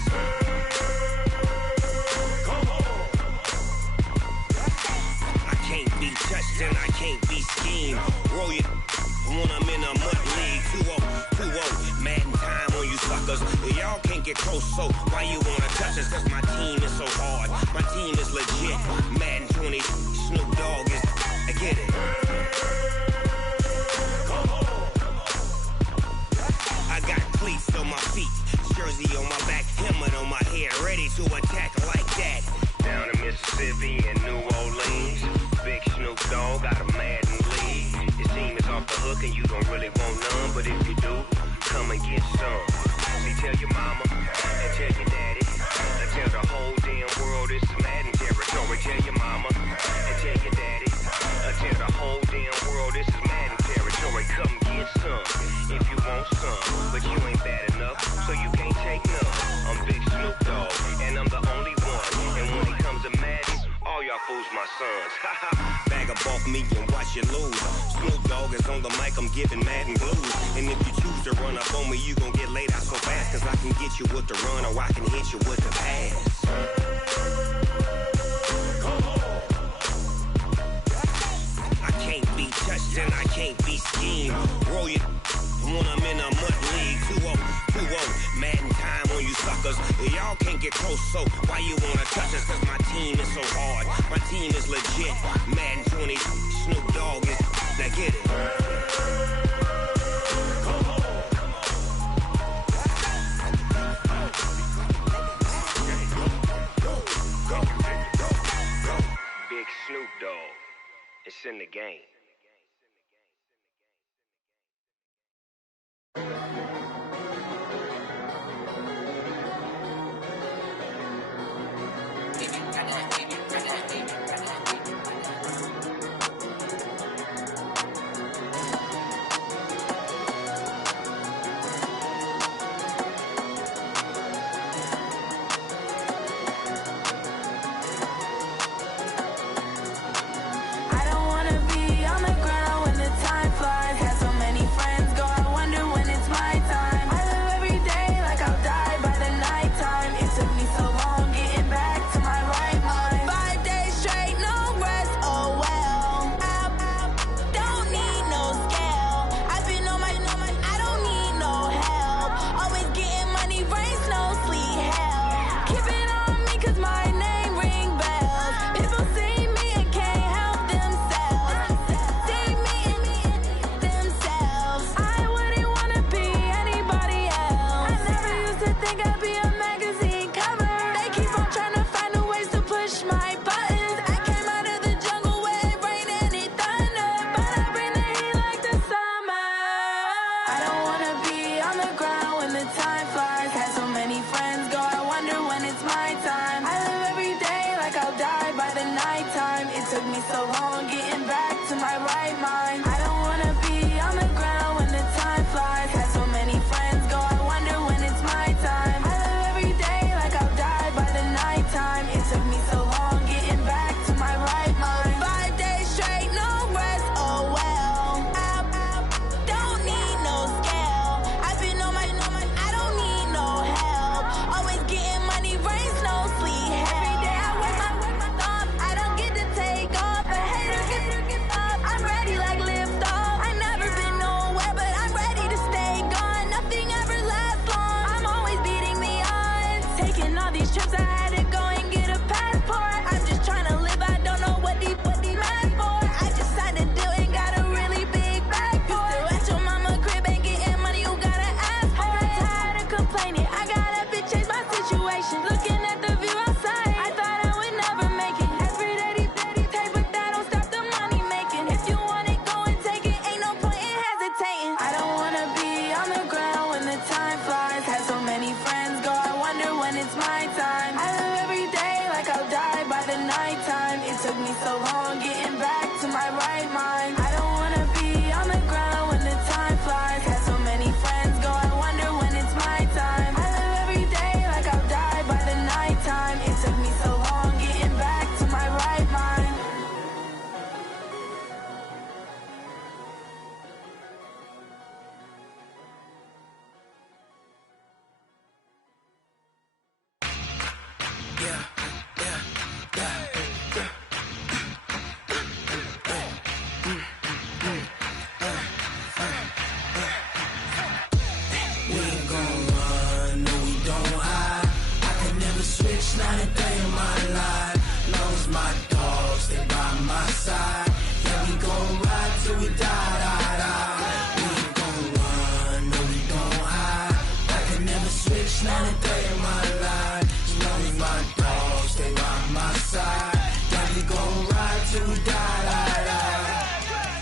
Come on. I can't be touched and I can't be schemed. Roll you when I'm in a mud league. 2-0, Madden time on you suckers. Y'all can't get close, so why you wanna touch us? Cause my team is so hard, my team is legit. Madden 20, Snoop Dogg is, I get it. I got cleats on my feet, jersey on my back, helmet on my head, ready to attack like that. Down in Mississippi and New Orleans, Big Snoop Dogg got a Madden lead. His team is off the hook and you don't really want none, but if you do, come and get some. See, tell your mama and tell your daddy and tell the whole damn world this is Madden territory. Tell your mama and tell your daddy and tell the whole damn world this is Madden territory. Come get some if you want some, but you ain't bad enough, so you can't take none. I'm Big Snoop Dogg and I'm the only one. And when it comes to Madden, all y'all fools my sons. Bag up off me and watch you lose. Snoop Dogg is on the mic, I'm giving Madden blues. And if you choose to run up on me, you gon' get laid out so fast. Cause I can get you with the run or I can hit you with the pass. I can't be touched and I can't be schemed. Roll you when I'm in a mud league. 2-0, Madden time on you suckers. Y'all can't get close, so why you wanna touch us? Cause my team is so hard, my team is legit. Madden 20, Snoop Dogg is, now get it. in the game.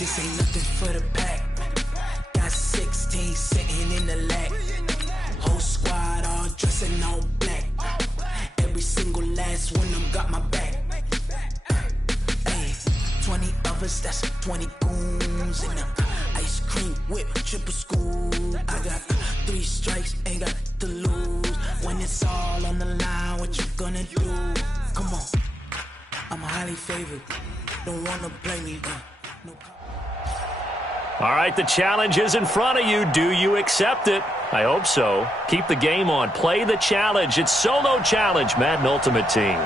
This ain't nothing for the pack. Got 16 sitting in the lag. Whole squad all dressing all black. Every single last one of them got my back. Hey, 20 of us, that's 20 goons in the ice cream whip, triple scoop. I got 3 strikes, ain't got to lose. When it's all on the line, what you gonna do? Come on, I'm highly favored. Don't wanna play me, no. All right, the challenge is in front of you. Do you accept it? I hope so. Keep the game on. Play the challenge. It's Solo Challenge, Madden Ultimate Team.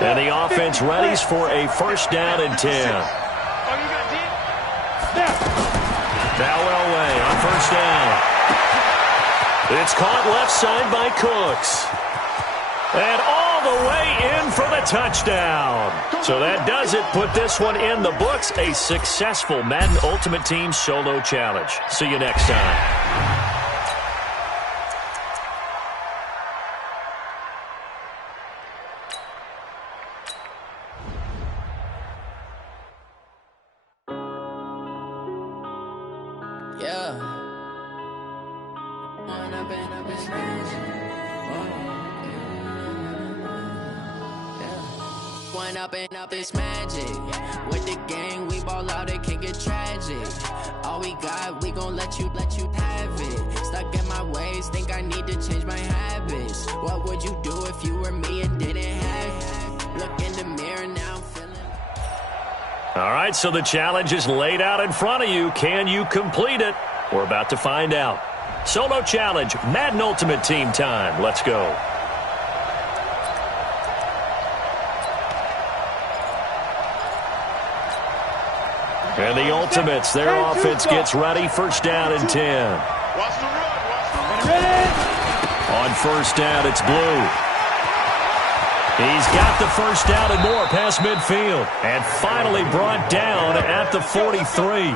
And the offense readies for a first down and 10. Now Elway on first down. It's caught left side by Cooks. And all the way in for the touchdown. So that does it. Put this one in the books. A successful Madden Ultimate Team solo challenge. See you next time. Up this magic with the gang, we ball out, it can get tragic. All we got, we gon' let you have it. Stuck in my ways, think I need to change my habits. What would you do if you were me and didn't have it? Look in the mirror now, I'm feeling. All right, so the challenge is laid out in front of you. Can you complete it? We're about to find out. Solo challenge, Madden Ultimate Team time. Let's go. And the Ultimates, their offense gets ready. First down and 10. On first down, it's Blue. He's got the first down and more past midfield. And finally brought down at the 43.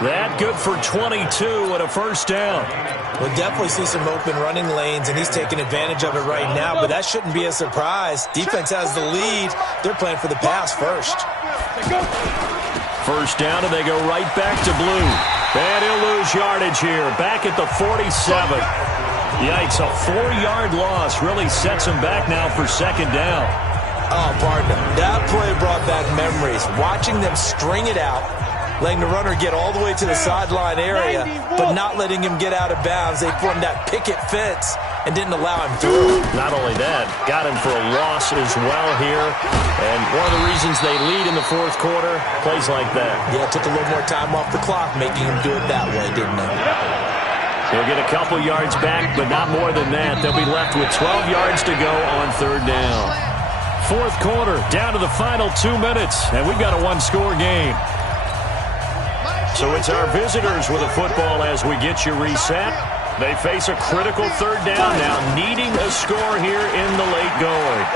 That good for 22 and a first down. We'll definitely see some open running lanes, and he's taking advantage of it right now, but that shouldn't be a surprise. Defense has the lead. They're playing for the pass first. First down, and they go right back to Blue. And he'll lose yardage here. Back at the 47. Yikes, a 4-yard loss really sets him back now for second down. Oh, partner, that play brought back memories. Watching them string it out, letting the runner get all the way to the sideline area, but not letting him get out of bounds. They formed that picket fence and didn't allow him through. Not only that, got him for a loss as well here. And one of the reasons they lead in the fourth quarter, plays like that. Yeah, it took a little more time off the clock making him do it that way, didn't it? He'll get a couple yards back, but not more than that. They'll be left with 12 yards to go on third down. Fourth quarter, down to the final 2 minutes, and we've got a one-score game. So it's our visitors with a football as we get you reset. They face a critical third down now, needing a score here in the late going.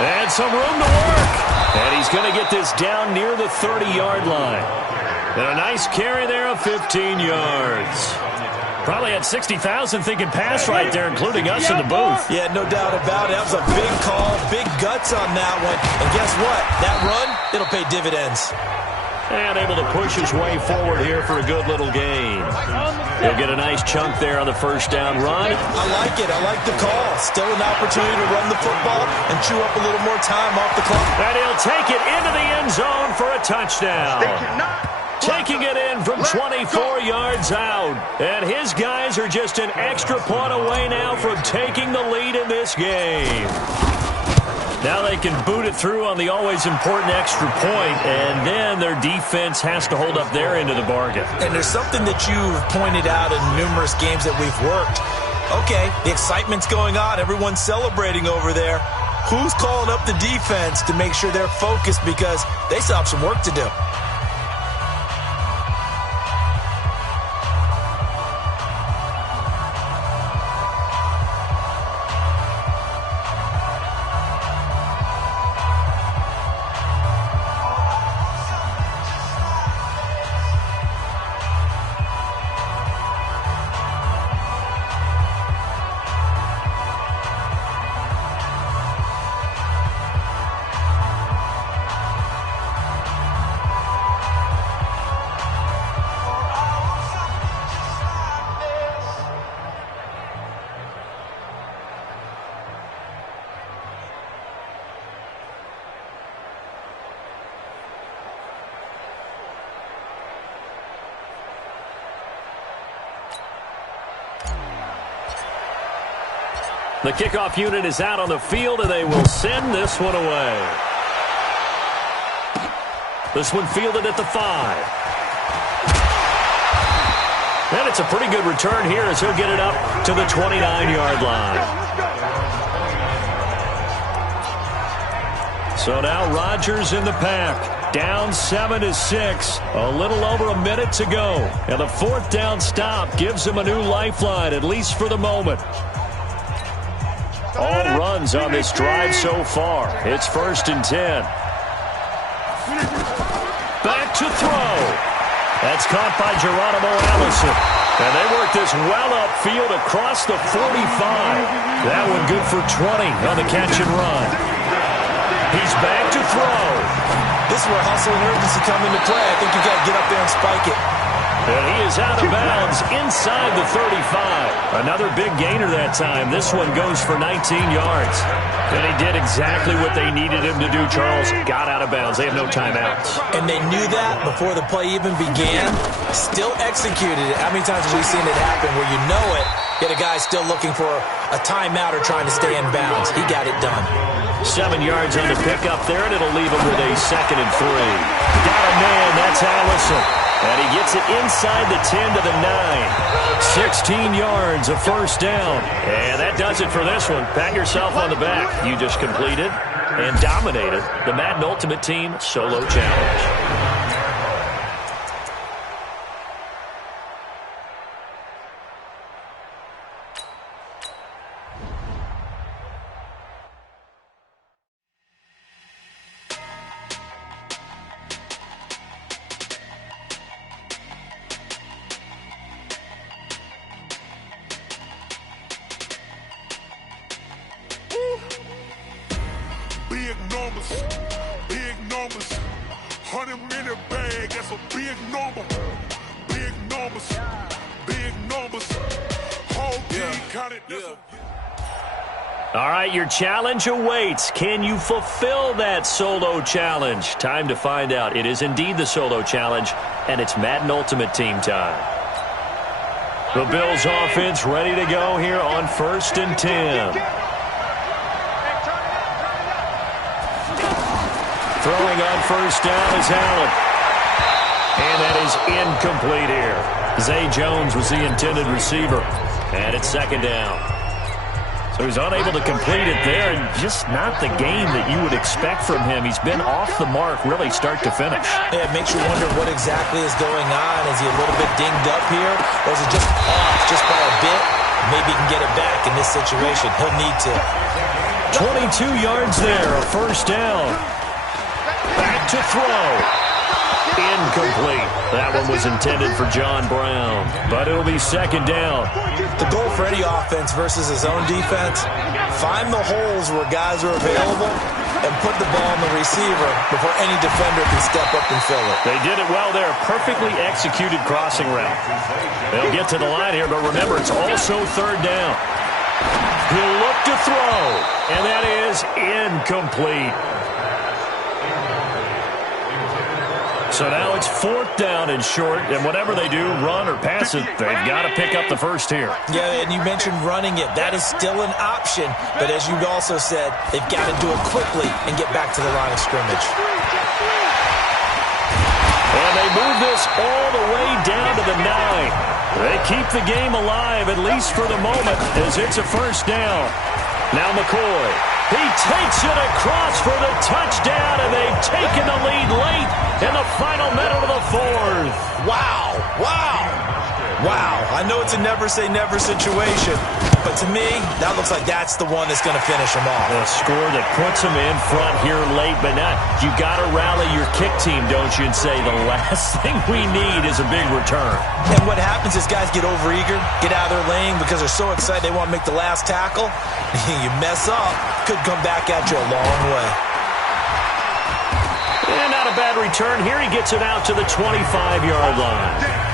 And some room to work. And he's going to get this down near the 30-yard line. And a nice carry there of 15 yards. Probably had 60,000 thinking pass right there, including us in the booth. Yeah, no doubt about it. That was a big call, big guts on that one. And guess what? That run, it'll pay dividends. And able to push his way forward here for a good little gain. He'll get a nice chunk there on the first down run. I like it. I like the call. Still an opportunity to run the football and chew up a little more time off the clock. And he'll take it into the end zone for a touchdown. Taking it in from 24 yards out. And his guys are just an extra point away now from taking the lead in this game. Now they can boot it through on the always important extra point, and then their defense has to hold up their end of the bargain. And there's something that you've pointed out in numerous games that we've worked. Okay, the excitement's going on. Everyone's celebrating over there. Who's calling up the defense to make sure they're focused because they still have some work to do? The kickoff unit is out on the field, and they will send this one away. This one fielded at the 5. And it's a pretty good return here as he'll get it up to the 29-yard line. So now Rodgers in the pack. Down 7-6. A little over a minute to go. And the fourth down stop gives him a new lifeline, at least for the moment. All runs on this drive so far. It's 1st and 10. Back to throw. That's caught by Geronimo Allison. And they work this well upfield across the 45. That one good for 20 on the catch and run. He's back to throw. This is where hustle and urgency come into play. I think you got to get up there and spike it. And he is out of bounds inside the 35. Another big gainer that time. This one goes for 19 yards. And he did exactly what they needed him to do, Charles. Got out of bounds. They have no timeouts. And they knew that before the play even began. Still executed it. How many times have we seen it happen where you know it, yet a guy's still looking for a timeout or trying to stay in bounds? He got it done. 7 yards on the pickup there, and it'll leave him with a 2nd and 3. Got a man. That's Allison. And he gets it inside the 10 to the 9. 16 yards, a first down. And that does it for this one. Pat yourself on the back. You just completed and dominated the Madden Ultimate Team Solo Challenge. Big numbers, 100-minute bag, that's a big number. Big numbers, whole team counted. All right, your challenge awaits. Can you fulfill that solo challenge? Time to find out. It is indeed the solo challenge, and it's Madden Ultimate Team time. The Bills offense ready to go here on 1st and 10. Throwing on first down is Allen. And that is incomplete here. Zay Jones was the intended receiver. And it's 2nd down. So he's unable to complete it there, and just not the game that you would expect from him. He's been off the mark really start to finish. Yeah, it makes you wonder what exactly is going on. Is he a little bit dinged up here? Or is it just off just by a bit? Maybe he can get it back in this situation. He'll need to. 22 yards there, a first down. Back to throw. Incomplete. That one was intended for John Brown, but it'll be 2nd down. The goal for any offense versus his own defense, find the holes where guys are available and put the ball on the receiver before any defender can step up and fill it. They did it well there. Perfectly executed crossing route. They'll get to the line here, but remember, it's also 3rd down. He'll look to throw, and that is incomplete. So now it's 4th down and short, and whatever they do, run or pass it, they've got to pick up the first here. Yeah, and you mentioned running it. That is still an option, but as you also said, they've got to do it quickly and get back to the line of scrimmage. And they move this all the way down to the 9. They keep the game alive, at least for the moment, as it's a first down. Now McCoy. He takes it across for the touchdown, and they've taken the lead late in the final minute of the 4th. Wow. I know it's a never-say-never situation, but to me, that looks like that's the one that's going to finish them off. A score that puts them in front here late, but not. You got to rally your kick team, don't you, and say the last thing we need is a big return. And what happens is guys get overeager, get out of their lane because they're so excited they want to make the last tackle. You mess up, could come back at you a long way. And not a bad return here. He gets it out to the 25-yard line.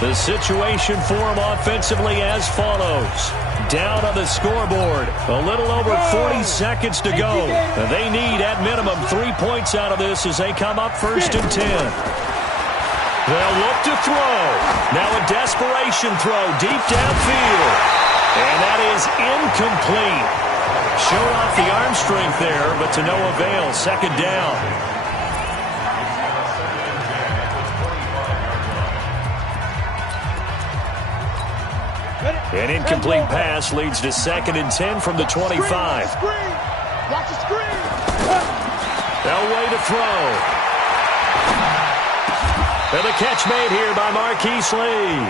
The situation for him offensively as follows. Down on the scoreboard. A little over 40 seconds to go. They need, at minimum, 3 points out of this as they come up 1st and 10. They'll look to throw. Now a desperation throw deep downfield. And that is incomplete. Showed off the arm strength there, but to no avail. 2nd down. Ready? An incomplete pass leads to 2nd and 10 from the 25. Watch the screen. Elway to throw. And the catch made here by Marquise Lee.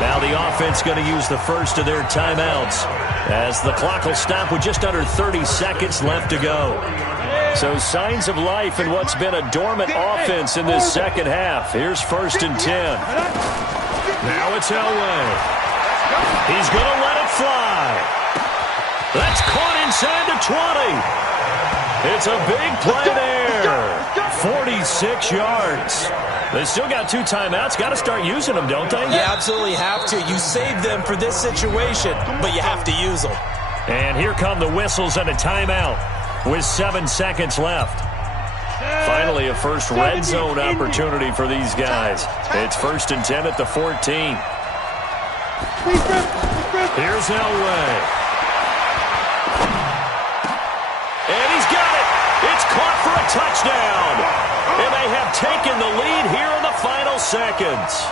Now the offense going to use the first of their timeouts as the clock will stop with just under 30 seconds left to go. So signs of life in what's been a dormant offense in this second half. Here's 1st and 10. Now it's Elway. He's going to let it fly. That's caught inside the 20. It's a big play there. 46 yards. They still got 2 timeouts. Got to start using them, don't they? You absolutely have to. You save them for this situation, but you have to use them. And here come the whistles and a timeout with 7 seconds left. Finally, a first red zone opportunity for these guys. It's 1st and 10 at the 14. Here's Elway. And he's got it. It's caught for a touchdown. And they have taken the lead here in the final seconds.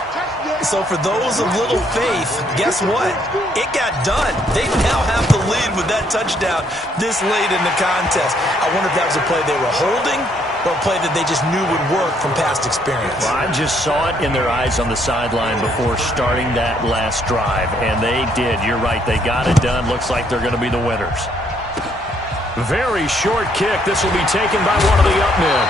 So for those of little faith, guess what? It got done. They now have the lead with that touchdown this late in the contest. I wonder if that was a play they were holding or a play that they just knew would work from past experience. Well, I just saw it in their eyes on the sideline before starting that last drive, and they did. You're right. They got it done. Looks like they're going to be the winners. Very short kick. This will be taken by one of the up men.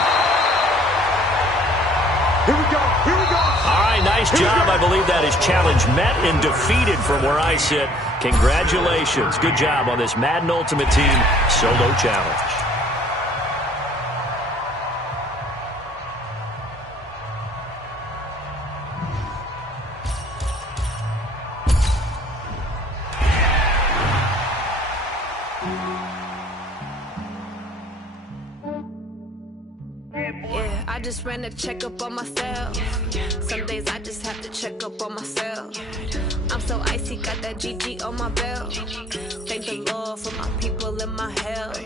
Here we go. Here we go. All right, nice job. I believe that is challenge met and defeated from where I sit. Congratulations. Good job on this Madden Ultimate Team solo challenge. I just ran a checkup on myself. Some days I just have to check up on myself. I'm so icy, got that GG on my belt. Thank the Lord for my people and my health.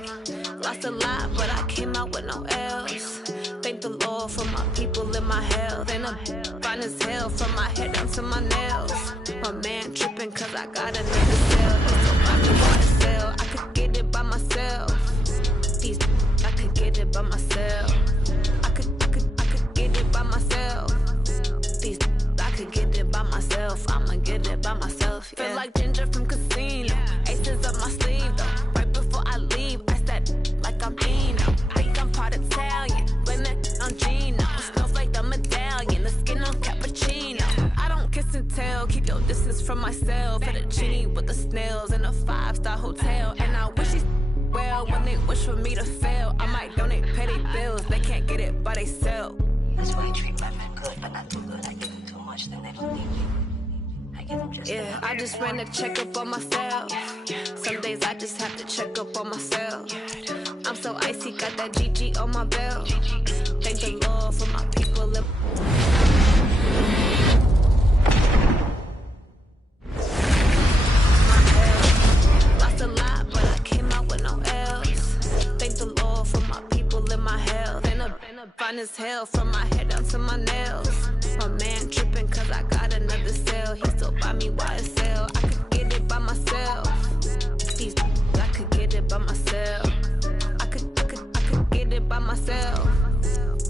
Lost a lot, but I came out with no else. Thank the Lord for my people and my health. And I'm fine as hell from my head down to my nails. My man tripping cause I got another cell. So I can buy the sell. I could get it by myself. These I could get it by myself. By myself. These I could get it by myself. I'ma get it by myself. Yeah. Feel like Ginger from Casino. Aces up my sleeve though. Right before I leave, I said like I'm Dino. Think I'm part Italian. Blame it on Gino. Smells like the medallion. The skin on cappuccino. I don't kiss and tell. Keep your distance from myself. Fettuccine with the snails in a 5-star hotel. And I wish these well when they wish for me to fail. I might donate petty bills. They can't get it by they self. That's why you treat my men good, but not too good. I give them too much, then they don't need me. I give them just yeah, I just ran a checkup on myself. Some days I just have to check up on myself. I'm so icy, got that GG on my belt. Thank the Lord for my people. Lost a lot, but I came out with no else. Thank the Lord for my people and my health. Fine as hell from my head down to my nails. My man tripping cause I got another cell. He still buy me YSL. I could get it by myself. These I could get it by myself. I could get it by myself.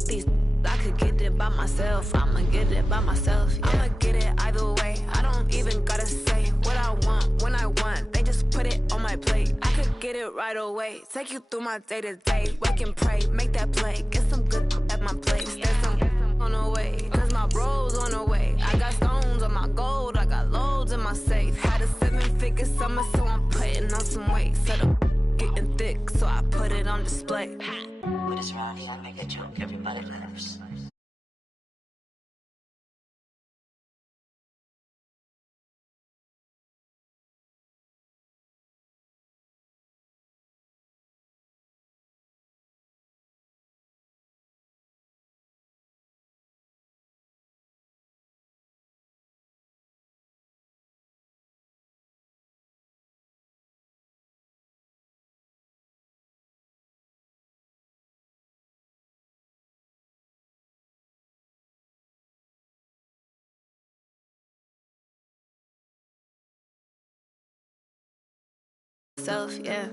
These I could get it by myself. I'ma get it by myself. Yeah. I'ma get it either way. I don't even gotta say what I want when I want. They just put it on my plate. I could get it right away. Take you through my day to day. Wake and pray, make that play. Get some good at my place. There's some on the way. Cause my bro's on the way. I got stones on my gold. I got loads in my safe. Had a 7-figure summer, so I'm putting on some weight. Set up getting thick, so I put it on display. With this round, I make a joke. Everybody laughs. Self, yeah.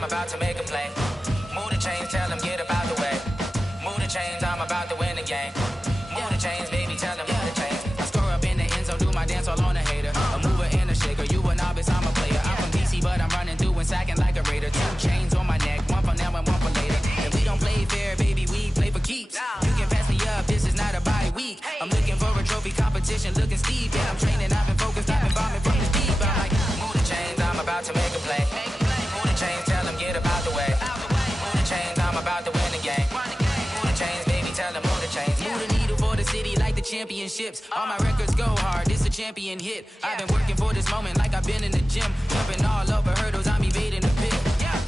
I'm about to make a play. Move the chains, tell them get up out the way. Move the chains, I'm about to win the game. Move the chains, baby, tell them move the chains. I score up in the end zone, do my dance all on a hater. A mover and a shaker, you a novice, I'm a player. I'm from DC, but I'm running through and sacking like a raider. 2 chains on my neck, one for now and one for later. If we don't play fair, baby, we play for keeps. You can pass me up, this is not a bye week. I'm looking for a trophy competition, looking steep. Yeah, I'm training, I've been focused, I've been bombing from the deep. I'm like, move the chains, I'm about to make a play. Move the chains, tell them get up out the way. Move the chains, I'm about to win the game. Move the chains, baby, tell them move the chains. Move the needle for the city like the championships. All my records go hard, this a champion hit. I've been working for this moment like I've been in the gym. Jumping all over hurdles, I'm evading the pit.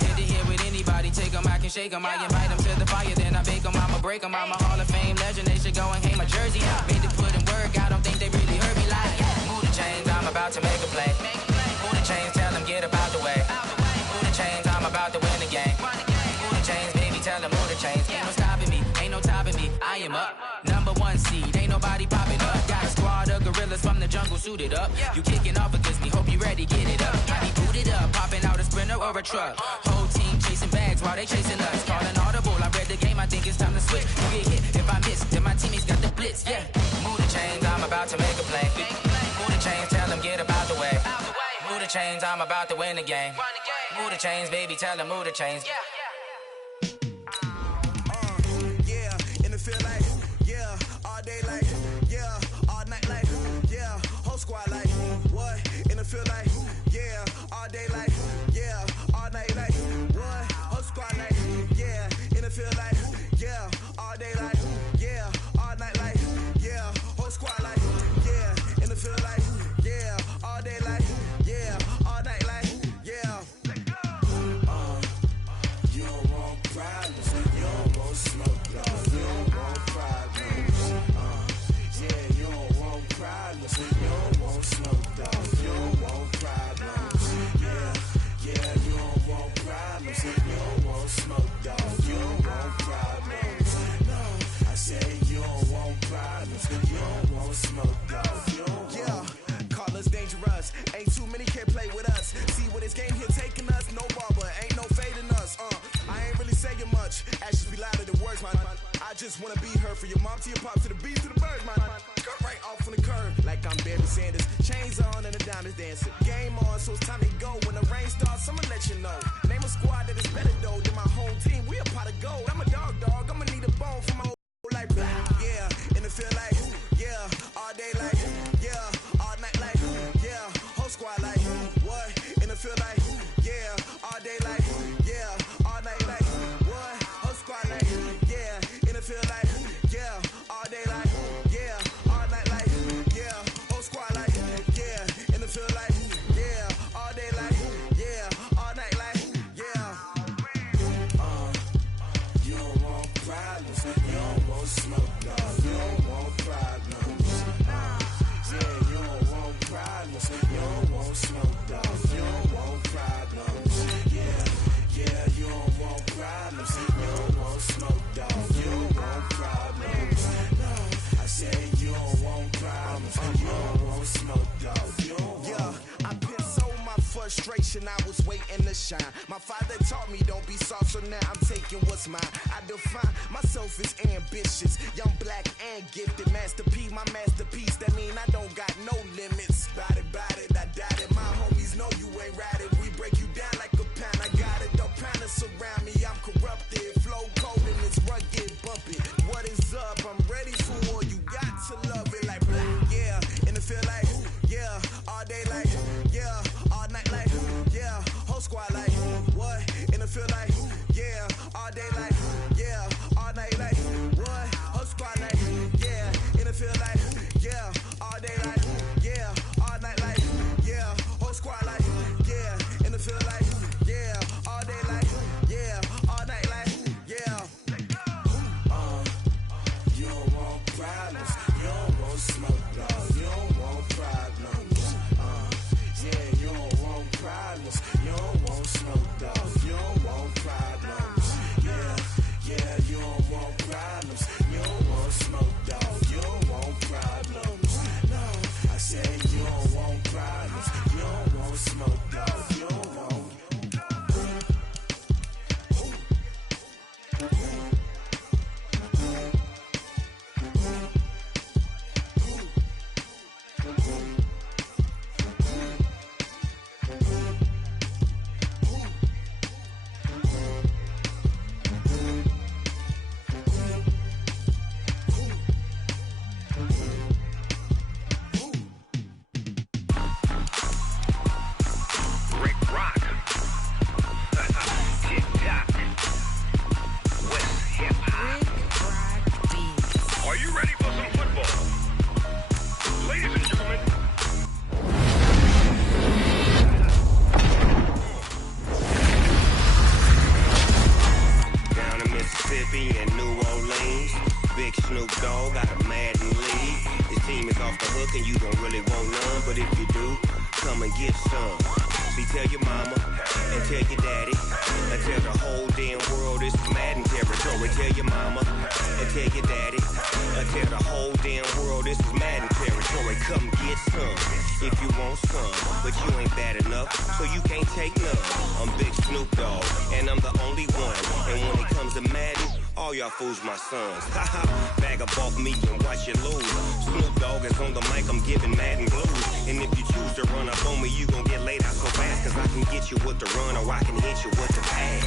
Get to here with anybody, take them, I can shake them. I invite them to the fire, then I bake them. I'ma break them, I'm a Hall of Fame legend. They should go and hang my jersey. Made to put in work, I don't think they really heard me like. Move the chains, I'm about to make a play. Move the chains, tell them get up out the way. Move the chains, I'm about to win the game. Move the chains, baby, tell them move the chains. Ain't no stopping me, ain't no topping me. I am up, #1 seed, ain't nobody popping up. Got a squad of gorillas from the jungle suited up. You kicking off against me, hope you ready, get it up. I be booted up, popping out a Sprinter or a truck. Whole team chasing bags while they chasing us. Calling audible, I read the game. game, I think it's time to switch. You get hit if I miss, then my teammates got the blitz. Yeah, move the chains, I'm about to make a play. Move the chains, tell them get about the way. Move the chains, I'm about to win the game. Move the chains, baby, tell them move the chains. Yeah, in the field like, yeah, all day like, yeah, all night like, yeah, whole squad like, what? In the field like, yeah, all day like, yeah, all night like, what? Whole squad like, yeah, in the field like, yeah, all day like, yeah, all night like, yeah, whole squad like, yeah, in the field like, yeah, all day like, yeah, all night like, yeah. You don't want problems, you don't want smoke, you don't want problems. Yeah, you don't want problems, you don't want smoke, you don't want problems. Yeah, you don't want problems, you don't want smoke, you don't want problems. No, I say you don't want problems, you don't want smoke, you don't want. Yeah, call us dangerous, ain't too many can play with us. See what this game here taking us, no barber, ain't no fading us. I ain't really saying much, actions be louder than words, man. I just wanna be heard from your mom to your pop to the beat to the birds, man. Cut right off on the curb, like I'm Barry Sanders. Chains on and the diamonds dancing. Game on, so it's time to go. When the rain starts, I'ma let you know. Name a squad that is better though than my home team. We a pot of gold. I'm a dog, I'ma need a bone for my whole life. Yeah, in the field like, yeah, all day like, yeah, all night like, yeah, whole squad like, what? In the field like, yeah, all day like, yeah, all night like, what? Whole squad like, yeah, in the field like, yeah, all day like, yeah, all night like, yeah, whole squad like, yeah, in the field like, yeah, all day like, yeah, all night like, yeah. You don't want problems, you don't want smoke, no, you don't want problems. Yeah, you don't want problems, you don't want smoke, no, you don't want problems. Yeah, you don't want problems, you don't want smoke, dog, you don't want problems. No, I say you don't want problems, you don't want smoke, dog, you don't want. Yeah, I pissed so my frustration, I was waiting to shine. My father taught me don't be soft, so now I'm taking what's mine. I define myself as ambitious, young, black, and gifted. Master P, my masterpiece, that mean I don't got no limits. Bout it, I doubt it. My homies know you ain't ratted. We break you down like a pound. I got it, don't pound us around me. I'm corrupted, flow cold and it's rugged, bumpy. What is up? I'm ready for war. You got to love it like black. Yeah, in the field like, yeah, all day like, yeah, all night like, yeah, whole squad like, what? In the field like, yeah, all day like, yeah, all night like, what? Whole squad like, yeah, in the field like, yeah, all day like, yeah, all night like, yeah, whole squad like, yeah. tell your daddy. I tell the whole damn world this is Madden territory. Tell your mama and tell your daddy. I tell the whole damn world this is Madden territory. Come get some if you want some, but you ain't bad enough, so you can't take none. I'm Big Snoop Dogg, and I'm the only one. And when it comes to Madden, all y'all fools my sons. Haha, bag up off me and watch you lose. Snoop Dogg is on the mic, I'm giving Madden blues. And if you choose to run up on me, you gon' get laid out so fast, cause I can get you with the run or I can hit you with the pass.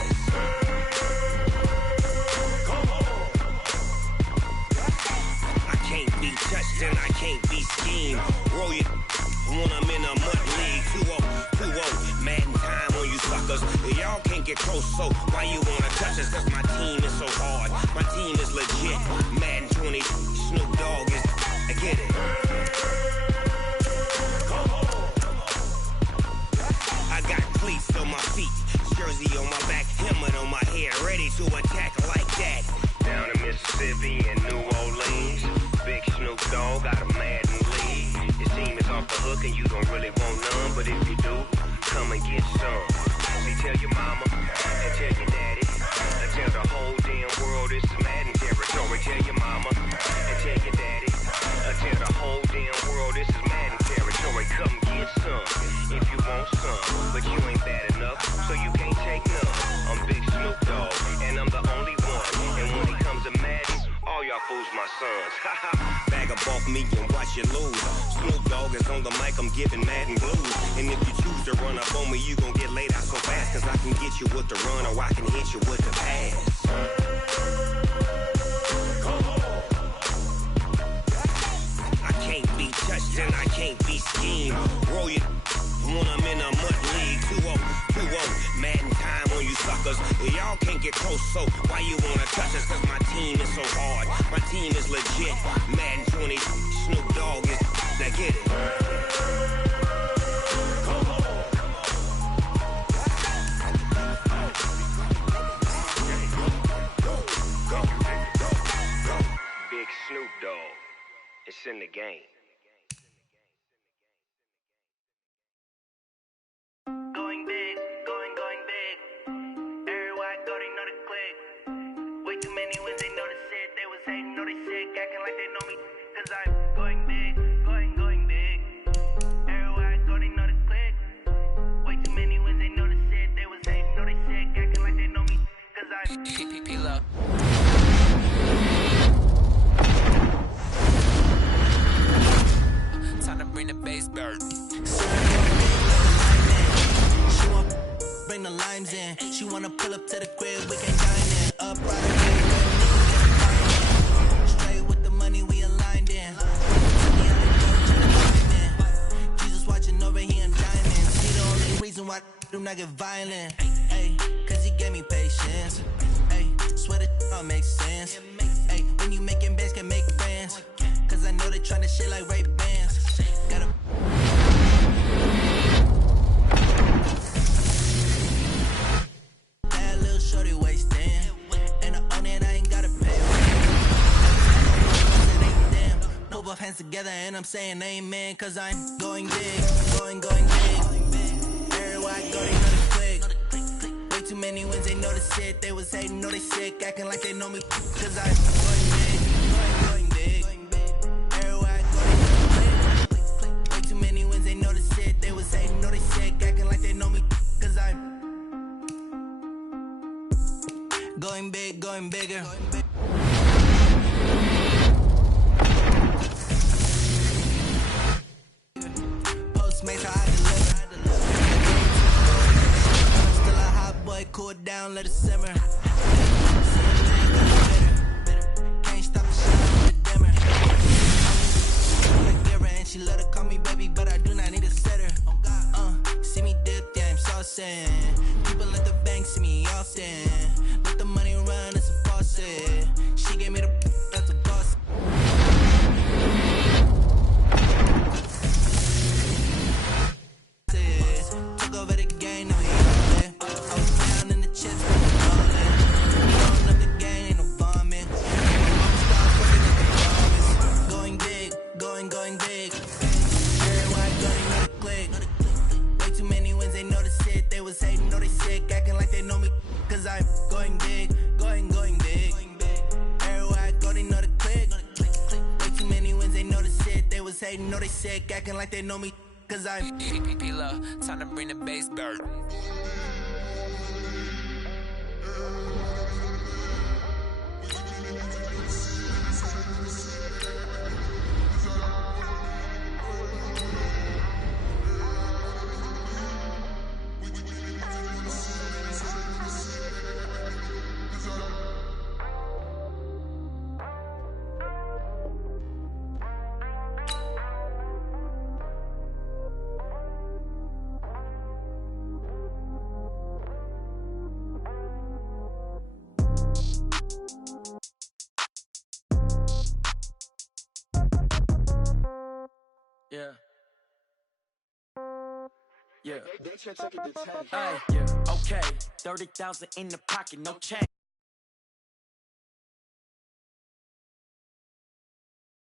I can't be touched and I can't be schemed. Roll it when I'm in a mud league. 2-0, Madden time on you suckers. Y'all can't get close, so why you wanna touch us? Cause my team is so hard, my team is legit. Madden 20, Snoop Dogg is, I get it. I got cleats on my feet, jersey on my back, helmet on my head, ready to attack like that. Down in Mississippi and New Orleans, Big Snoop Dogg got a Madden league. Your team is off the hook and you don't really want none, but if you do, come and get some. See, tell your mama and tell your daddy. I tell the whole damn world this is Madden territory. Tell your mama and tell your daddy. I tell the whole damn world this is Madden territory. Come get some if you want some, but you ain't bad enough, so you can't take none. I'm Big Snoop Dogg, and I'm the only one. And when it comes to Madden, all y'all fools my sons. Bag up off me and watch you lose. Snoop Dogg is on the mic, I'm giving Madden blues. And if you choose to run up on me, you gon' get laid out so fast, cause I can get you with the run or I can hit you with the pass. I can't be touched and I can't be schemed. Roll it when I'm in a mud league. 2-0, Madden time on you suckers. Y'all can't get close, so why you wanna touch us? Cause my team is so hard, my team is legit. Madden 20, Snoop Dogg is, now get it. Big Snoop Dogg, it's in the game. Going big, going big. Everywhere I go, they know the click. Way too many wins, they know the shit. They was hating, know they sick, acting like they know me. Cause I'm going big, going big. Everywhere I go, they know the click. Way too many wins, they know the shit. They was hating, know they sick, acting like they know me. Cause I'm P-P-P-Love. Time to bring the bass back. She want bring the limes in. She wanna pull up to the crib, we can dine in. Up right away, straight with the money we aligned in. Jesus watching over here in diamonds. He the only reason why do not get violent. Ay, cause he gave me patience. Ay, swear that all makes sense. Ay, when you making bands can make friends. Cause I know they tryna shit like Ray-Bans. Gotta that little shorty wasting. And I own it, I ain't gotta pay. Put both hands together and I'm saying amen. Cause I'm going big, going big. Everywhere I go, they know the click. Way too many wins, they know the shit. They was hating, know they sick, acting like they know me. Cause I'm going big, going big. Everywhere I go, they know the click. Way too many wins, they know the shit. They was hating, know they sick, acting like they know me. Cause I'm going big, going bigger. Postmates, how I deliver. I'm still a hot boy, cool it down, let it simmer. Can't stop the shine with the dimmer. Like Vera, and she love to call me baby, but I do not need a setter. See me dip, yeah, I'm saucing. People at the bank see me often. Let the money run, it's a faucet. She gave me the that's a boss. Took over the game, now we all in. I was down in the chips, now we ballin'. Blowing up the game, ain't no bombing. Going big, going big. Everywhere I go, they know the click. Way too many wins, they know the shit. They was hating, know they sick, hating, know they sick, acting like they know me, cause I'm P-Lo, time to bring the bass bird. Yeah. Yeah. They check it to 10. Hey, yeah. Okay. 30,000 in the pocket, no change.